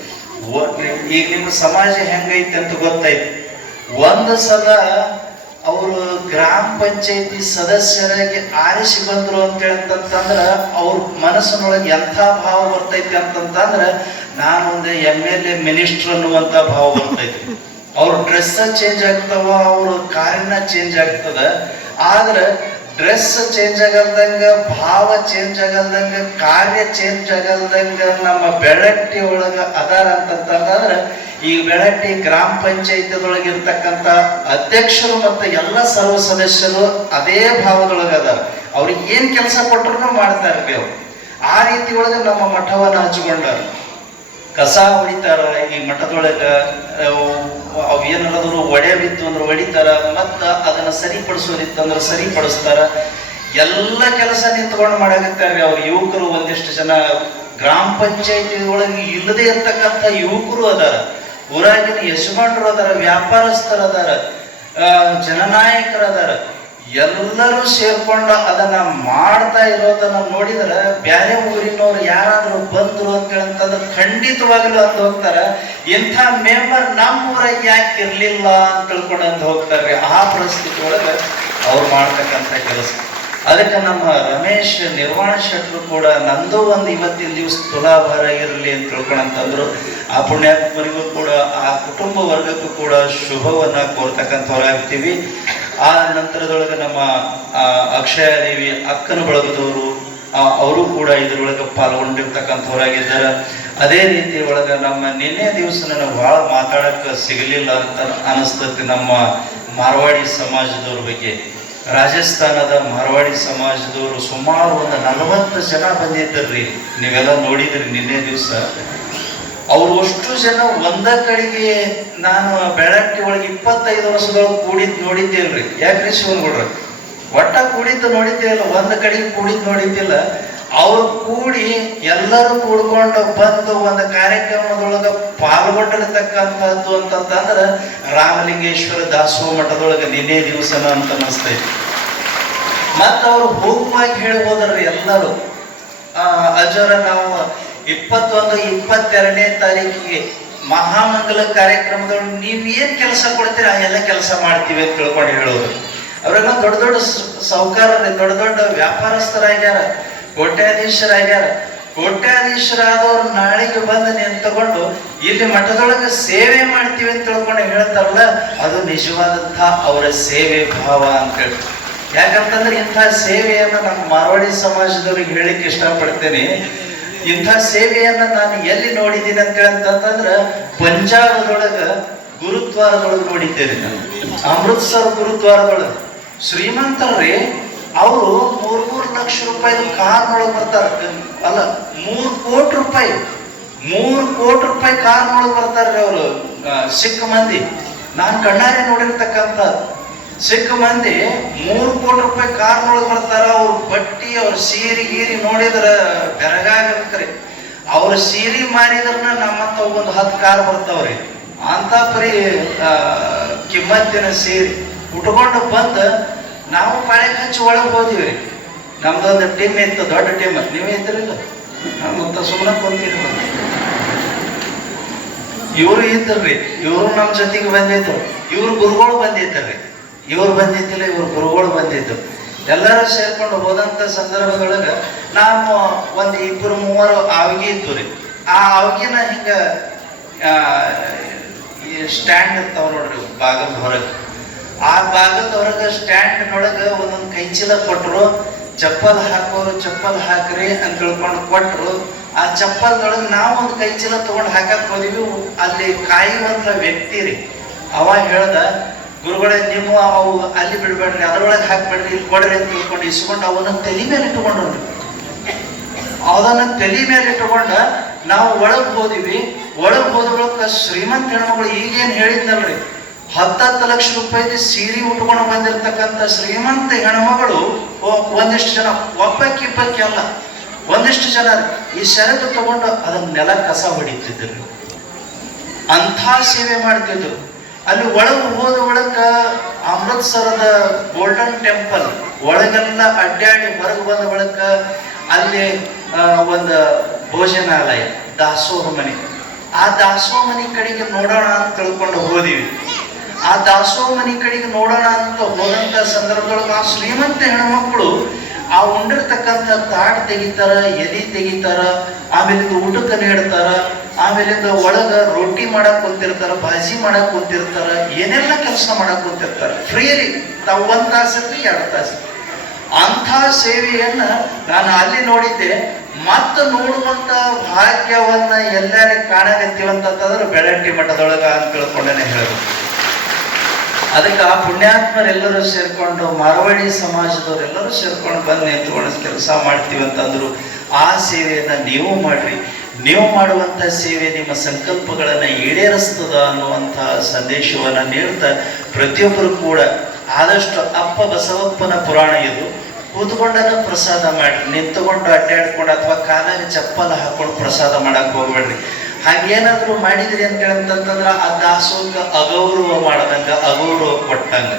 ಈಗ ನಿಮ್ಮ ಸಮಾಜ ಹೆಂಗೈತಿ ಅಂತ ಗೊತ್ತೈತಿ. ಒಂದು ಸಲ ಅವರು ಗ್ರಾಮ ಪಂಚಾಯಿತಿ ಸದಸ್ಯರಾಗಿ ಆರಿಸಿ ಬಂದ್ರು ಅಂತಂದ್ರ ಅವ್ರ ಮನಸ್ಸಿನೊಳಗೆ ಎಂಥ ಭಾವ ಬರ್ತೈತಿ ಅಂತಂದ್ರೆ, ನಾನೊಂದು MLA ಮಿನಿಸ್ಟರ್ ಅನ್ನುವಂಥ ಭಾವ ಬರ್ತೈತಿ. ಅವ್ರ ಡ್ರೆಸ್ ಚೇಂಜ್ ಆಗ್ತಾವ, ಅವ್ರ ಕಾರ್ಯನ ಚೇಂಜ್ ಆಗ್ತದ. ಆದ್ರೆ ಡ್ರೆಸ್ ಚೇಂಜ್ ಆಗಲ್ದಂಗ, ಭಾವ ಚೇಂಜ್ ಆಗಲ್ದಂಗ, ಕಾರ್ಯ ಚೇಂಜ್ ಆಗಲ್ದಂಗ ನಮ್ಮ ಬೆಳಟ್ಟಿ ಒಳಗ ಅದಾರ ಅಂತಂದ್ರೆ, ಈ ಬೆಳಟ್ಟಿ ಗ್ರಾಮ ಪಂಚಾಯತಿದೊಳಗೆ ಇರ್ತಕ್ಕಂಥ ಅಧ್ಯಕ್ಷರು ಮತ್ತು ಎಲ್ಲ ಸರ್ವ ಸದಸ್ಯರು ಅದೇ ಭಾವದೊಳಗೆ ಅದಾರ. ಅವ್ರಿಗೆ ಏನ್ ಕೆಲಸ ಕೊಟ್ಟರು ಮಾಡ್ತಾ ಇರ್ತೀವಿ ಅವ್ರು. ಆ ರೀತಿ ಒಳಗೆ ನಮ್ಮ ಮಠವನ್ನ ಹಚ್ಕೊಂಡಾರ. ಕಸ ಹೊಡಿತಾರ ಈ ಮಠದೊಳಗ, ಅವು ಏನಾದ್ರು ಒಡೆ ಬಿತ್ತು ಅಂದ್ರೆ ಹೊಡಿತಾರ, ಮತ್ತ ಅದನ್ನ ಸರಿಪಡಿಸೋದಿತ್ತಂದ್ರೆ ಸರಿಪಡಿಸ್ತಾರ. ಎಲ್ಲ ಕೆಲಸ ನಿಂತ್ಕೊಂಡು ಮಾಡಾಕತ್ತಾರೆ ಅವ್ರ ಯುವಕರು. ಒಂದಿಷ್ಟು ಜನ ಗ್ರಾಮ ಪಂಚಾಯತಿ ಒಳಗೆ ಇಲ್ಲದೆ ಇರ್ತಕ್ಕಂಥ ಯುವಕರು ಅದಾರ, ಊರಾಗಿನ ಯಜಮಾನರು ಅದಾರ, ವ್ಯಾಪಾರಸ್ಥರು ಅದಾರ, ಜನನಾಯಕರು ಅದಾರ. ಎಲ್ಲರೂ ಸೇರ್ಕೊಂಡು ಅದನ್ನ ಮಾಡ್ತಾ ಇರೋದನ್ನ ನೋಡಿದ್ರೆ ಬ್ಯಾರೆ ಊರಿನವ್ರು ಯಾರಾದ್ರೂ ಬಂದ್ರು ಅಂತ ಹೇಳಂತಂದ್ರೆ ಖಂಡಿತವಾಗ್ಲೂ ಅಂತ ಹೋಗ್ತಾರ, ಇಂಥ ಮೆಂಬರ್ ನಮ್ಮ ಊರಾಗ ಯಾಕೆ ಇರ್ಲಿಲ್ಲ ಅಂತ ತಿಳ್ಕೊಂಡು ಅಂತ ಹೋಗ್ತಾರೆ. ಆ ಪರಿಸ್ಥಿತಿ ಒಳಗೆ ಅವ್ರು ಮಾಡ್ತಕ್ಕಂಥ ಕೆಲಸ. ಅದಕ್ಕೆ ನಮ್ಮ ರಮೇಶ್ ನಿರ್ವಾಣ ಶೆಟ್ಟರು ಕೂಡ ನಂದು ಒಂದು ಇವತ್ತಿನ ದಿವಸ ತುಲಾಭಾರ ಇರಲಿ ಅಂತ ತಿಳ್ಕೊಂಡಂತಂದ್ರು. ಆ ಪುಣ್ಯಾತ್ಮರಿಗೂ ಕೂಡ ಆ ಕುಟುಂಬ ವರ್ಗಕ್ಕೂ ಕೂಡ ಶುಭವನ್ನ ಕೋರ್ತಕ್ಕಂಥವ್ರಾಗ್ತೀವಿ. ಆ ನಂತರದೊಳಗೆ ನಮ್ಮ ಅಕ್ಷಯ ದೇವಿ ಅಕ್ಕನ ಬಳಗದವರು ಅವರು ಕೂಡ ಇದರೊಳಗೆ ಪಾಲ್ಗೊಂಡಿರ್ತಕ್ಕಂಥವ್ರಾಗಿದ್ದಾರೆ. ಅದೇ ರೀತಿ ಒಳಗೆ ನಮ್ಮ ನಿನ್ನೆ ದಿವಸ ನನಗೆ ಬಹಳ ಮಾತಾಡಕ್ಕೆ ಸಿಗಲಿಲ್ಲ ಅಂತ ಅನಿಸ್ತದೆ. ನಮ್ಮ ಮಾರ್ವಾಡಿ ಸಮಾಜದವ್ರ ಬಗ್ಗೆ, ರಾಜಸ್ಥಾನದ ಮಾರ್ವಾಡಿ ಸಮಾಜದವರು ಸುಮಾರು ಒಂದು 40 ಜನ ಬಂದಿದ್ದರ್ರಿ. ನೀವೆಲ್ಲ ನೋಡಿದ್ರಿ ನಿನ್ನೆ ದಿವಸ. ಅವ್ರು ಅಷ್ಟು ಜನ ಒಂದ ಕಡೆಗೆ ನಾನು ಬೆಳಗ್ಗೆ ಒಳಗೆ 25 ವರ್ಷದೊಳಗೆ ಕೂಡಿದ್ ನೋಡಿದ್ದೇಲ್ರಿ. ಯಾಕ್ರಿ ಶಿವನ್ಗೌಡ್ರ? ಒಟ್ಟ ಕೂಡಿದ್ದು ನೋಡಿದ್ದೇ ಇಲ್ಲ, ಒಂದ್ ಕಡೆಗೆ ಕೂಡಿದ್ ನೋಡಿದ್ದಿಲ್ಲ. ಅವ್ರು ಕೂಡಿ ಎಲ್ಲರೂ ಕೂಡ್ಕೊಂಡು ಬಂದು ಒಂದು ಕಾರ್ಯಕ್ರಮದೊಳಗ ಪಾಲ್ಗೊಂಡಿರ್ತಕ್ಕಂಥದ್ದು ಅಂತಂದ್ರೆ ರಾಮಲಿಂಗೇಶ್ವರ ದಾಸೋಹ ಮಠದೊಳಗೆ ನಿನ್ನೆ ದಿವಸನ ಅಂತ ಅನಿಸ್ತೈತಿ. ಮತ್ತ ಅವ್ರು ಹೋಗುವಾಗಿ ಹೇಳಿ ಹೋದ್ರಿ ಎಲ್ಲರೂ, ಅಜರ ನಾವು 21, 22ನೇ ತಾರೀಕಿಗೆ ಮಹಾಮಂಗಲ ಕಾರ್ಯಕ್ರಮದೊಳಗೆ ನೀವ್ ಏನ್ ಕೆಲಸ ಕೊಡ್ತೀರಿ ಆ ಎಲ್ಲ ಕೆಲಸ ಮಾಡ್ತೀವಿ ಅಂತ ತಿಳ್ಕೊಂಡು ಹೇಳೋರು. ಅವರೆಲ್ಲ ದೊಡ್ಡ ದೊಡ್ಡ ಸಾಹುಕಾರರು, ದೊಡ್ಡ ದೊಡ್ಡ ವ್ಯಾಪಾರಸ್ಥರಾಗ್ಯಾರ, ಕೋಟ್ಯಾಧೀಶರಾಗ್ಯಾರ. ಕೋಟ್ಯಾಧೀಶರಾದವ್ರು ನಾಳೆಗೆ ಬಂದು ನಿಂತುಕೊಂಡು ಇಲ್ಲಿ ಮಠದೊಳಗೆ ಸೇವೆ ಮಾಡ್ತೀವಿ ಅಂತ ತಿಳ್ಕೊಂಡು ಹೇಳ್ತಾರಲ್ಲ, ಅದು ನಿಜವಾದಂಥ ಅವರ ಸೇವೆ ಭಾವ ಅಂತೇಳಿ. ಯಾಕಂತಂದ್ರೆ ಇಂಥ ಸೇವೆಯನ್ನ ನಮ್ಮ ಮಾರ್ವಾಡಿ ಸಮಾಜದವ್ರಿಗೆ ಹೇಳಿಕ್ಕೆ ಇಷ್ಟಪಡ್ತೇನೆ. ಇಂಥ ಸೇವೆಯನ್ನ ನಾನು ಎಲ್ಲಿ ನೋಡಿದ್ದೀನಿ ಅಂತಂದ್ರೆ ಪಂಜಾಬದೊಳಗ ಗುರುದ್ವಾರದೊಳಗೆ ನೋಡಿದ್ದೇನೆ ನಾನು. ಅಮೃತ್ಸರ್ ಗುರುದ್ವಾರದೊಳಗೆ ಶ್ರೀಮಂತರ್ರಿ, ಅವರು 3 ಲಕ್ಷ ರೂಪಾಯಿ ಕಾರ್ನೊಳಗೆ ಬರ್ತಾರೆ. ಅಲ್ಲ, 3 ಕೋಟಿ ರೂಪಾಯಿ 3 ಕೋಟಿ ರೂಪಾಯಿ ಕಾರ್ನೊಳಗೆ ಬರ್ತಾರ್ರಿ ಅವರು. ಸಿಖ್ ಮಂದಿ, ನಾನು ಕಣ್ಣಾರೆ ನೋಡಿರ್ತಕ್ಕಂಥ ಸಿಖ್ ಮಂದಿ 3 ಕೋಟಿ ರೂಪಾಯಿ ಕಾರ್ನೊಳಗೆ ಬರ್ತಾರ. ಅವ್ರ ಬಟ್ಟಿ, ಅವ್ರ ಸೀರೆ ಗೀರಿ ನೋಡಿದ್ರ ಬೆರಗಾಗಬೇಕ್ರಿ. ಅವ್ರ ಸೀರೆ ಮಾರಿದ್ರನ್ನ ನಮ್ಮಂತ ಒಂದು 10 ಕಾರ್ ಬರ್ತಾವ್ರಿ. ಅಂತ ಪರಿ ಕಿಮ್ಮತ್ತಿನ ಸೀರೆ ಉಟ್ಕೊಂಡು ಬಂದ ನಾವು ಪಾಳೆ ಹಚ್ಚಿ ಒಳಗೆ ಹೋದಿವ್ರಿ. ನಮ್ದೊಂದು ಟೀಮ್ ಇತ್ತು, ದೊಡ್ಡ ಟೀಮ್. ನೀವೇ ಇದ್ರಿಲ್ಲ, ಮತ್ತ ಸುಮ್ಮನೆ ಕುಂತೀರಿ. ಇವರು ಇದ್ದರ್ರಿ, ಇವರು ನಮ್ಮ ಜೊತೆಗೆ ಬಂದಿದ್ರು. ಇವ್ರ ಗುರುಗಳು ಬಂದಿದ್ದಾರ್ರಿ. ಇವ್ರು ಬಂದಿದ್ದಿಲ್ಲ, ಇವ್ರ ಗುರುಗಳು ಬಂದಿದ್ದು. ಎಲ್ಲರೂ ಸೇರ್ಕೊಂಡು ಹೋದಂತ ಸಂದರ್ಭದೊಳಗ ನಾವು ಒಂದು 2-3 ಆವಿಗೆ ಇದ್ದು ರೀ. ಆ ಆವಿಗೆನ ಹಿಂಗ ಸ್ಟ್ಯಾಂಡ್ ಇರ್ತಾವ ನೋಡ್ರಿ ಬಾಗದ ಹೊರಗೆ. ಆ ಭಾಗದ ಹೊರಗೆ ಸ್ಟ್ಯಾಂಡ್ನೊಳಗೆ ಒಂದೊಂದು ಕೈಚೀಲ ಕೊಟ್ಟರು. ಚಪ್ಪಲ್ ಹಾಕೋರು ಚಪ್ಪಲ್ ಹಾಕ್ರಿ ಅಂತ ತಿಳ್ಕೊಂಡು ಕೊಟ್ಟರು. ಆ ಚಪ್ಪಲ್ದೊಳಗೆ ನಾವು ಒಂದು ಕೈಚೀಲ ತಗೊಂಡು ಹಾಕಕ್ ಹೋದಿವಿ. ಅಲ್ಲಿ ಕಾಯುವಂತ ವ್ಯಕ್ತಿ ರೀ, ಅವ ಹೇಳ್ದ, ಗುರುಗಳೇ ನಿಮ್ಮ ಅವು ಅಲ್ಲಿ ಬಿಡ್ಬೇಡ್ರಿ, ಅದ್ರೊಳಗೆ ಹಾಕ್ಬೇಡ್ರಿ, ಇಲ್ಲಿ ಕೊಡ್ರಿ ಅಂತ ತಿಳ್ಕೊಂಡು ಇಸ್ಕೊಂಡು ಅವನ್ನ ತಲೆ ಮೇಲೆ ಇಟ್ಟುಕೊಂಡ್ರು. ಅದನ್ನ ತಲೆ ಮೇಲೆ ಇಟ್ಟುಕೊಂಡ ನಾವು ಒಳಗೆ ಹೋದಿವಿ. ಒಳಗೆ ಹೋದ ಬಳಿಕ ಶ್ರೀಮಂತ ಹೆಣ್ಮಗಳು ಈಗೇನು ಹೇಳಿದ್ನಲ್ರಿ, 10 ಲಕ್ಷ ರೂಪಾಯಿ ಸೀರೆ ಉಟ್ಕೊಂಡು ಬಂದಿರ್ತಕ್ಕಂಥ ಶ್ರೀಮಂತ ಹೆಣ್ಮಗಳು ಒಂದಿಷ್ಟು ಜನ, ಒಬ್ಬಕ್ಕಿಬ್ಬಕ್ಕಿ ಅಲ್ಲ, ಒಂದಿಷ್ಟು ಜನ ಈ ಶರತ್ತು ತಗೊಂಡು ಅದನ್ನ ನೆಲ ಕಸ ಹೊಡಿತಿದ್ರು, ಅಂಥ ಸೇವೆ ಮಾಡ್ತಿದ್ರು. ಅಲ್ಲಿ ಒಳಗೆ ಹೋದ ಒಳಕ ಅಮೃತ್ಸರದ ಗೋಲ್ಡನ್ ಟೆಂಪಲ್ ಒಳಗೆಲ್ಲ ಅಡ್ಡಾಡಿ ಹೊರಗೆ ಬಂದ ಬಳಿಕ ಅಲ್ಲಿ ಒಂದು ಭೋಜನಾಲಯ, ದಾಸೋಹ ಮನೆ. ಆ ದಾಸೋಹ ಮನೆ ಕಡೆಗೆ ನೋಡೋಣ ಅಂತ ತಿಳ್ಕೊಂಡು ಹೋದಿವಿ. ಆ ದಾಸೋಹ ಮನೆ ಕಡೆಗೆ ನೋಡೋಣ ಅಂತ ಹೋದಂತ ಸಂದರ್ಭದೊಳಗೆ ಆ ಶ್ರೀಮಂತ ಹೆಣ್ಮಕ್ಳು ಆ ಉಂಡಿರ್ತಕ್ಕಂಥ ತಾಟ್ ತೆಗಿತಾರ, ಎಲಿ ತೆಗಿತಾರ, ಆಮೇಲಿಂದ ಊಟಕ್ಕೆ ನೀಡ್ತಾರ, ಆಮೇಲಿಂದ ಒಳಗ ರೊಟ್ಟಿ ಮಾಡಕ್ ಕುಂತಿರ್ತಾರ, ಭಾಜಿ ಮಾಡಕ್ ಕುಂತಿರ್ತಾರ, ಏನೆಲ್ಲ ಕೆಲಸ ಮಾಡಕ್ ಕುಂತಿರ್ತಾರ. ಫ್ರೀರಿ ತಾವು 1 ತಾಸು ಇರ್ಲಿ 2 ತಾಸು. ಅಂಥ ಸೇವೆಯನ್ನ ನಾನು ಅಲ್ಲಿ ನೋಡಿದ್ದೆ. ಮತ್ತೆ ನೋಡುವಂತ ಭಾಗ್ಯವನ್ನ ಎಲ್ಲರಿಗೆ ಕಾಣಕತ್ತೀವಂತಂದ್ರೆ ಬೆಳಟ್ಟಿ ಮಠದೊಳಗ ಅಂತ ತಿಳ್ಕೊಂಡೇನೆ ಹೇಳೋದು. ಅದಕ್ಕೆ ಆ ಪುಣ್ಯಾತ್ಮರೆಲ್ಲರೂ ಸೇರ್ಕೊಂಡು, ಮಾರವಾಡಿ ಸಮಾಜದವರೆಲ್ಲರೂ ಸೇರ್ಕೊಂಡು ಬಂದು ನಿಂತ್ಕೊಂಡು ಕೆಲಸ ಮಾಡ್ತೀವಿ ಅಂತಂದ್ರು. ಆ ಸೇವೆಯನ್ನ ನೀವು ಮಾಡ್ರಿ. ನೀವು ಮಾಡುವಂಥ ಸೇವೆ ನಿಮ್ಮ ಸಂಕಲ್ಪಗಳನ್ನು ಈಡೇರಿಸ್ತದ ಅನ್ನುವಂಥ ಸಂದೇಶವನ್ನು ನೀಡ್ತಾ ಪ್ರತಿಯೊಬ್ಬರು ಕೂಡ ಆದಷ್ಟು ಅಪ್ಪ ಬಸವಪ್ಪನ ಪುರಾಣ ಇದು, ಕೂತ್ಕೊಂಡನ ಪ್ರಸಾದ ಮಾಡ್ರಿ. ನಿಂತುಕೊಂಡು ಅಡ್ಡಾಡ್ಕೊಂಡು ಅಥವಾ ಕಾಲಾಗ ಚಪ್ಪಲ ಹಾಕೊಂಡು ಪ್ರಸಾದ ಮಾಡಕ್ ಹೋಗ್ಬೇಡ್ರಿ. ಹಾಗೇನಾದ್ರು ಮಾಡಿದ್ರಿ ಅಂತ ಹೇಳಂತಂದ್ರ ಆ ದಾಸೋಹಕ್ಕೆ ಅಗೌರವ ಮಾಡದಂಗ, ಅಗೌರವ ಕೊಟ್ಟಂಗ.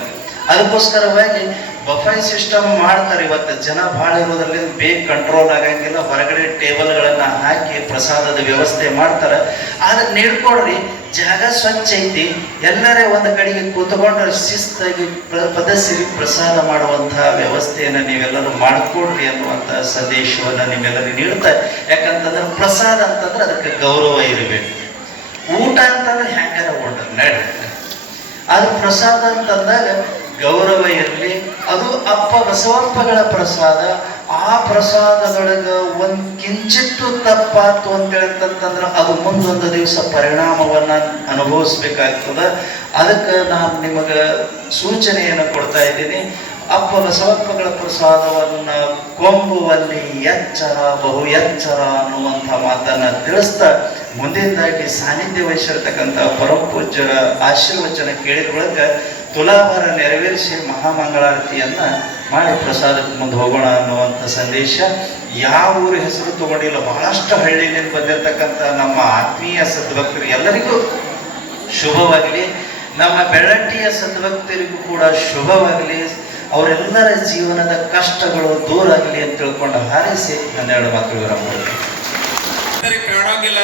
ಅದಕ್ಕೋಸ್ಕರವಾಗಿ ಬಫೈ ಸಿಸ್ಟಮ್ ಮಾಡ್ತಾರೆ. ಇವತ್ತು ಜನ ಭಾಳ ಇರೋದ್ರಲ್ಲಿ ಬೇಗ ಕಂಟ್ರೋಲ್ ಆಗಂಗಿಲ್ಲ. ಹೊರಗಡೆ ಟೇಬಲ್ಗಳನ್ನ ಹಾಕಿ ಪ್ರಸಾದದ ವ್ಯವಸ್ಥೆ ಮಾಡ್ತಾರೆ. ಆದ್ರೆ ನೀಡ್ಕೊಡ್ರಿ, ಜಾಗ ಸ್ವಚ್ಛ ಐತಿ, ಎಲ್ಲರೇ ಒಂದು ಕಡೆಗೆ ಕೂತ್ಕೊಂಡ್ರೆ ಶಿಸ್ತಾಗಿ ಪದಸಿರಿ ಪ್ರಸಾದ ಮಾಡುವಂತಹ ವ್ಯವಸ್ಥೆಯನ್ನ ನೀವೆಲ್ಲರೂ ಮಾಡಿಕೊಡ್ರಿ ಅನ್ನುವಂಥ ಸಂದೇಶವನ್ನ ನಿಮ್ಮೆಲ್ಲರಿಗೂ ನೀಡ್ತಾ. ಯಾಕಂತಂದ್ರೆ ಪ್ರಸಾದ ಅಂತಂದ್ರೆ ಅದಕ್ಕೆ ಗೌರವ ಇರಬೇಕು. ಊಟ ಅಂತಂದ್ರೆ ಹೆಂಗಾರ ಊಟ ನಡ್ರಿ, ಅದು ಪ್ರಸಾದ ಅಂತಂದಾಗ ಗೌರವ ಇರಲಿ. ಅದು ಅಪ್ಪ ಬಸವಪ್ಪಗಳ ಪ್ರಸಾದ. ಆ ಪ್ರಸಾದದೊಳಗ ಒಂದು ಕಿಂಚಿತ್ತು ತಪ್ಪಾತು ಅಂತೇಳಂತಂದ್ರೆ ಅದು ಮುಂದೊಂದು ದಿವಸ ಪರಿಣಾಮವನ್ನ ಅನುಭವಿಸ್ಬೇಕಾಗ್ತದ. ಅದಕ್ಕೆ ನಾನು ನಿಮಗೆ ಸೂಚನೆಯನ್ನು ಕೊಡ್ತಾ ಇದ್ದೀನಿ. ಅಪ್ಪ ಬಸವಪ್ಪಗಳ ಪ್ರಸಾದವನ್ನ ಕೊಂಬುವಲ್ಲಿ ಎಚ್ಚರ, ಬಹು ಎಚ್ಚರ ಅನ್ನುವಂಥ ಮಾತನ್ನ ತಿಳಿಸ್ತಾ ಮುಂದಿನದಾಗಿ ಸಾನ್ನಿಧ್ಯ ವಹಿಸಿರ್ತಕ್ಕಂಥ ಪರಮಪೂಜ್ಯರ ಆಶೀರ್ವಚನ ಕೇಳಿದ ಬಳಿಕ ತುಲಾಭಾರ ನೆರವೇರಿಸಿ ಮಹಾಮಂಗಳಾರತಿಯನ್ನ ಮಾಡಿ ಪ್ರಸಾದಕ್ಕೆ ಮುಂದೆ ಹೋಗೋಣ ಅನ್ನುವಂಥ ಸಂದೇಶ. ಯಾವ ಊರ ಹೆಸರು ತಗೊಂಡಿಲ್ಲ, ಬಹಳಷ್ಟು ಹಳ್ಳಿಯಿಂದ ಬಂದಿರತಕ್ಕಂಥ ನಮ್ಮ ಆತ್ಮೀಯ ಸದ್ಭಕ್ತರು ಎಲ್ಲರಿಗೂ ಶುಭವಾಗಲಿ. ನಮ್ಮ ಬೆಳ್ಳಟ್ಟಿಯ ಸದ್ಭಕ್ತರಿಗೂ ಕೂಡ ಶುಭವಾಗಲಿ. ಅವರೆಲ್ಲರ ಜೀವನದ ಕಷ್ಟಗಳು ದೂರ ಆಗಲಿ ಅಂತ ತಿಳ್ಕೊಂಡು ಹಾರೈಸಿ 12 ಮಾತು ವಿವರ ಕಾಣೋಂಗಿಲ್ಲ.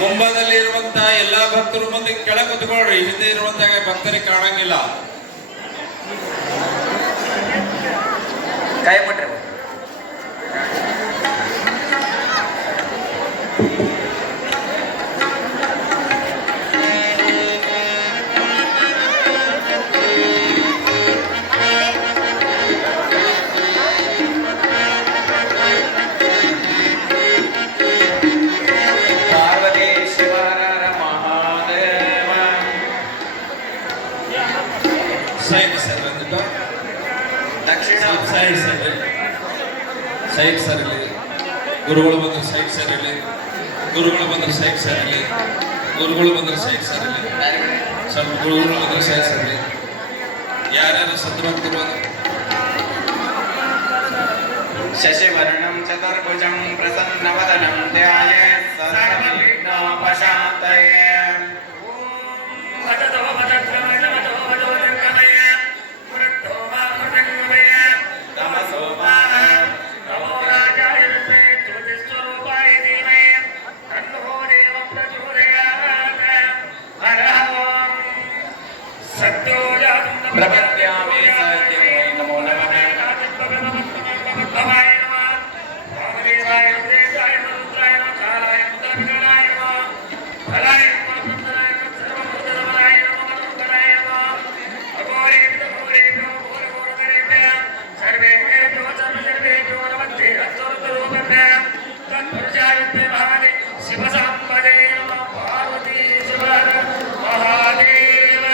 ಮುಂಬದಲ್ಲಿ ಇರುವಂತ ಎಲ್ಲಾ ಭಕ್ತರು ಮುಂದೆ ಕೆಳ ಕೂತ್ಕೊಳ್ರಿ. ಹಿಂದೆ ಇರುವಂತ ಭಕ್ತರಿಗೆ ಕಾಣಂಗಿಲ್ಲ. ಕೈ ಮುಟ್ರಿ. ಸೈಡ್ ಸರ್ ಇಲ್ಲಿ, ಗುರುಗಳು ಬಂದ್ರೆ ಸೈಡ್ ಸರ್ ಇಲ್ಲಿ, ಗುರುಗಳು ಬಂದ್ರೆ ಸೈಡ್ ಸರ್ ಇಲ್ಲಿ, ಗುರುಗಳು ಬಂದ್ರೆ ಸೈಡ್ ಸರ್ ಇಲ್ಲಿ, ಸ್ವಲ್ಪ ಗುರುಗಳು ಬಂದ್ರೆ ಸೈಡ್ ಸರ್ ಇಲ್ಲಿ. ಯಾರ್ಯಾರು ಸದ್ಭಕ್ತರು ಶಶಿವರ್ಣಂ ಚತುರ್ಭುಜಂ ಪ್ರಸನ್ನವದನಂ ಧ್ಯಾಯೇತ್ ಸರ್ವವಿಘ್ನೋಪಶಾಂತಯೇ. ಪ್ರಪದ್ಯಾಮಿ ಸತ್ಯಮೇ ನಮೋ ನಮಃ. ಶಿವ ಸಂಪದೇ ಪಾರ್ವತಿ ಶಿವ ಮಹಾದೇವ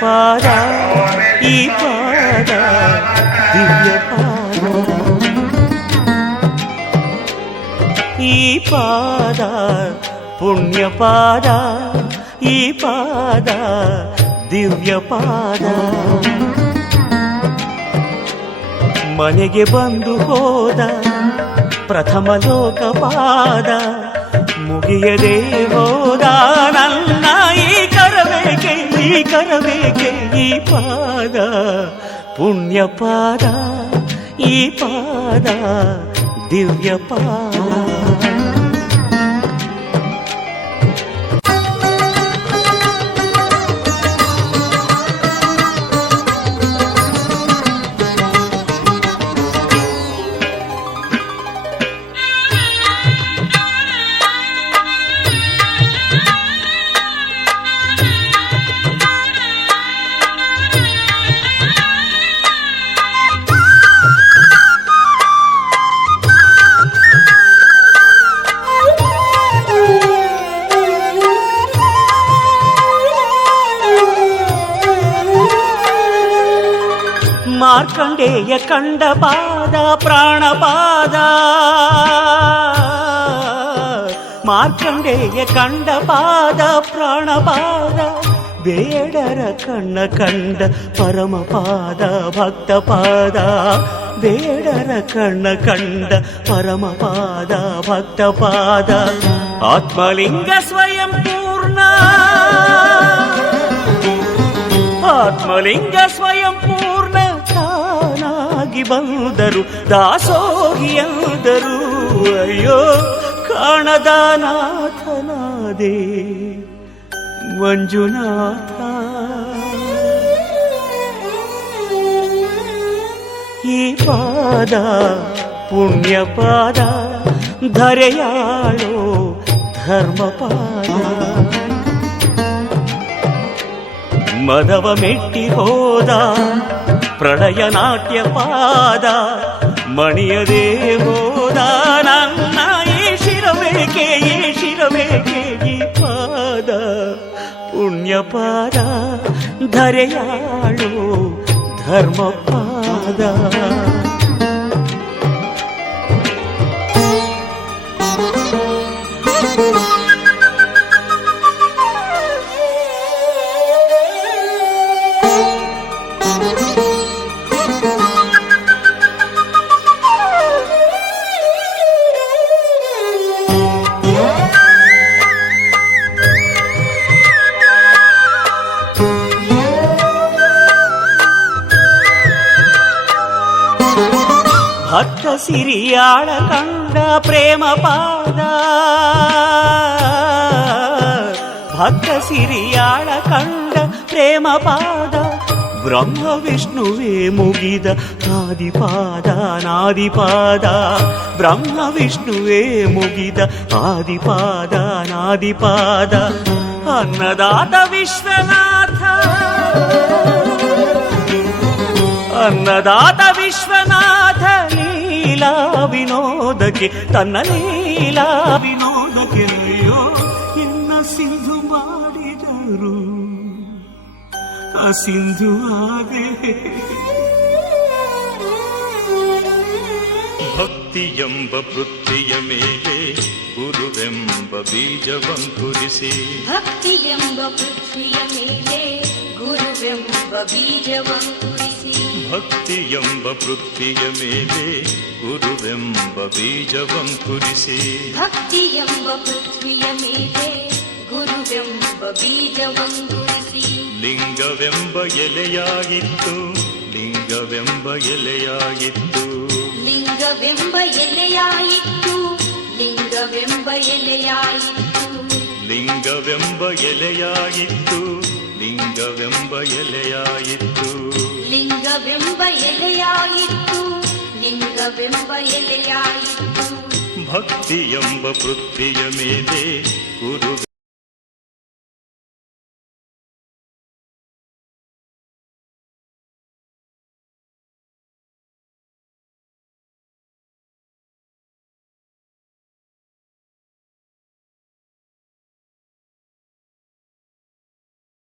ಪಾದ ಈ ಪಾದ ದಿವ್ಯ ಪಾದ ಈ ಪಾದ ಪುಣ್ಯ ಪಾದ ಈ ಪಾದ ದಿವ್ಯ ಪಾದ ಮನೆಗೆ ಬಂದು ಹೋದ ಪ್ರಥಮ ಲೋಕಪಾದ ಮುಗಿಯದೆ ಹೋದ ನನ್ನ ಈ ಕರಬೇಕೆ ಈ ಪಾದ ಪುಣ್ಯ ಪಾದ ಈ ಪಾದ ದಿವ್ಯ ಪಾದ ಮಾರ್ಕಂಡೇಯ ಕಂಡ ಪಾದ ಪ್ರಾಣಪಾದ ಮಾರ್ಕಂಡೇಯ ಕಂಡ ಪಾದ ಪ್ರಾಣಪಾದ ಬೇಡರ ಕಣ್ಣ ಕಂಡ ಪರಮಪಾದ ಭಕ್ತಪಾದ ಬೇಡರ ಕಣ್ಣ ಕಂಡ ಪರಮಪಾದ ಭಕ್ತಪಾದ ಆತ್ಮಲಿಂಗ ಸ್ವಯಂ ಪೂರ್ಣ ಆತ್ಮಲಿಂಗ ಸ್ವಯಂ ಪೂರ್ಣ ತಾನಾಗಿ ಬಂದರು ದಾಸೋಹಿಯಂದರು ಅಯ್ಯೋ ಕಾಣದ ನಾಥನಾದೆ ಮಂಜುನಾಥ ಈ ಪಾದ ಪುಣ್ಯ ಪಾದ ಧರೆಯಾಳೋ ಧರ್ಮಪಾದ ಮದವ ಮೆಟ್ಟಿ ಹೋದ ಪ್ರಳಯ ನಾಟ್ಯ ಪಾದ ಮಣಿಯದೇ ಹೋದ ನನ್ನ ಈ ಶಿರಬೇಕೆ ಈ ಪಾದ ಪುಣ್ಯ ಪಾದ ಧರೆಯಾಳು ಧರ್ಮಪಾದ ಭಕ್ತ ಸಿರಿಯಾಳ ಕಂಡ ಪ್ರೇಮ ಪಾದ ಭಕ್ತ ಸಿರಿಯಾಳ ಕಂಡ ಪ್ರೇಮ ಪಾದ ಬ್ರಹ್ಮ ವಿಷ್ಣುವೇ ಮುಗಿದ ಆದಿಪಾದ ನಾದಿಪಾದ ಬ್ರಹ್ಮ ವಿಷ್ಣುವೇ ಮುಗಿದ ಆದಿಪಾದ ನಾದಿಪಾದ ಅನ್ನದಾತ ವಿಶ್ವನಾಥ ಅನ್ನದಾತ ವಿಶ್ವನಾಥ ಲೀಲಾ ವಿನೋದಕ್ಕೆ ತನ್ನ ಲೀಲಾ ವಿನೋದಕ್ಕೆ ಅಯ್ಯೋ ಎನ್ನ ಸಿಂಧು ಮಾಡಿದರು ಆ ಸಿಂಧು ಆದೆ ಭಕ್ತಿಯೆಂಬ ಪೃಥ್ವಿಯ ಮೇಲೆ ಗುರುವೆಂಬ ಬೀಜವಂಕುರಿಸಿ ಭಕ್ತಿಯೆಂಬ ಪೃಥ್ವಿಯ ಮೇಲೆ ಗುರುವೆಂಬ ಬೀಜವಂಕುರಿಸಿ ಭಕ್ತಿಯೆಂಬ ಪೃಥ್ವಿಯ ಮೇಲೆ ಗುರುವೆಂಬ ಬೀಜವಂಕುರಿಸಿ ಭಕ್ತಿಯೆಂಬ ಪೃಥ್ವಿಯ ಮೇಲೆ ಗುರುವೆಂಬ ಬೀಜವಂಕುರಿಸಿ ಲಿಂಗವೆಂಬ ಎಲೆಯಾಗಿತ್ತು ಲಿಂಗವೆಂಬ ಎಲೆಯಾಗಿತ್ತು ಲಿಂಗವೆಂಬ ಎಲೆಯಾಯಿತು ಲಿಂಗವೆಂಬ ಎಲೆಯಾಯಿತು ಲಿಂಗವೆಂಬ ಎಲೆಯಾಗಿತ್ತು ಲಿಂಗವೆಂಬ ಎಲೆಯಾಯಿತ್ತು ಲಿಂಗವೆಂಬ ಎಲೆಯಾಯಿತು ಲಿಂಗವೆಂಬ ಎಲೆಯಾಯಿತು ಭಕ್ತಿಯೆಂಬ ಪೃಥ್ವಿಯ ಮೇಲೆ ಗುರು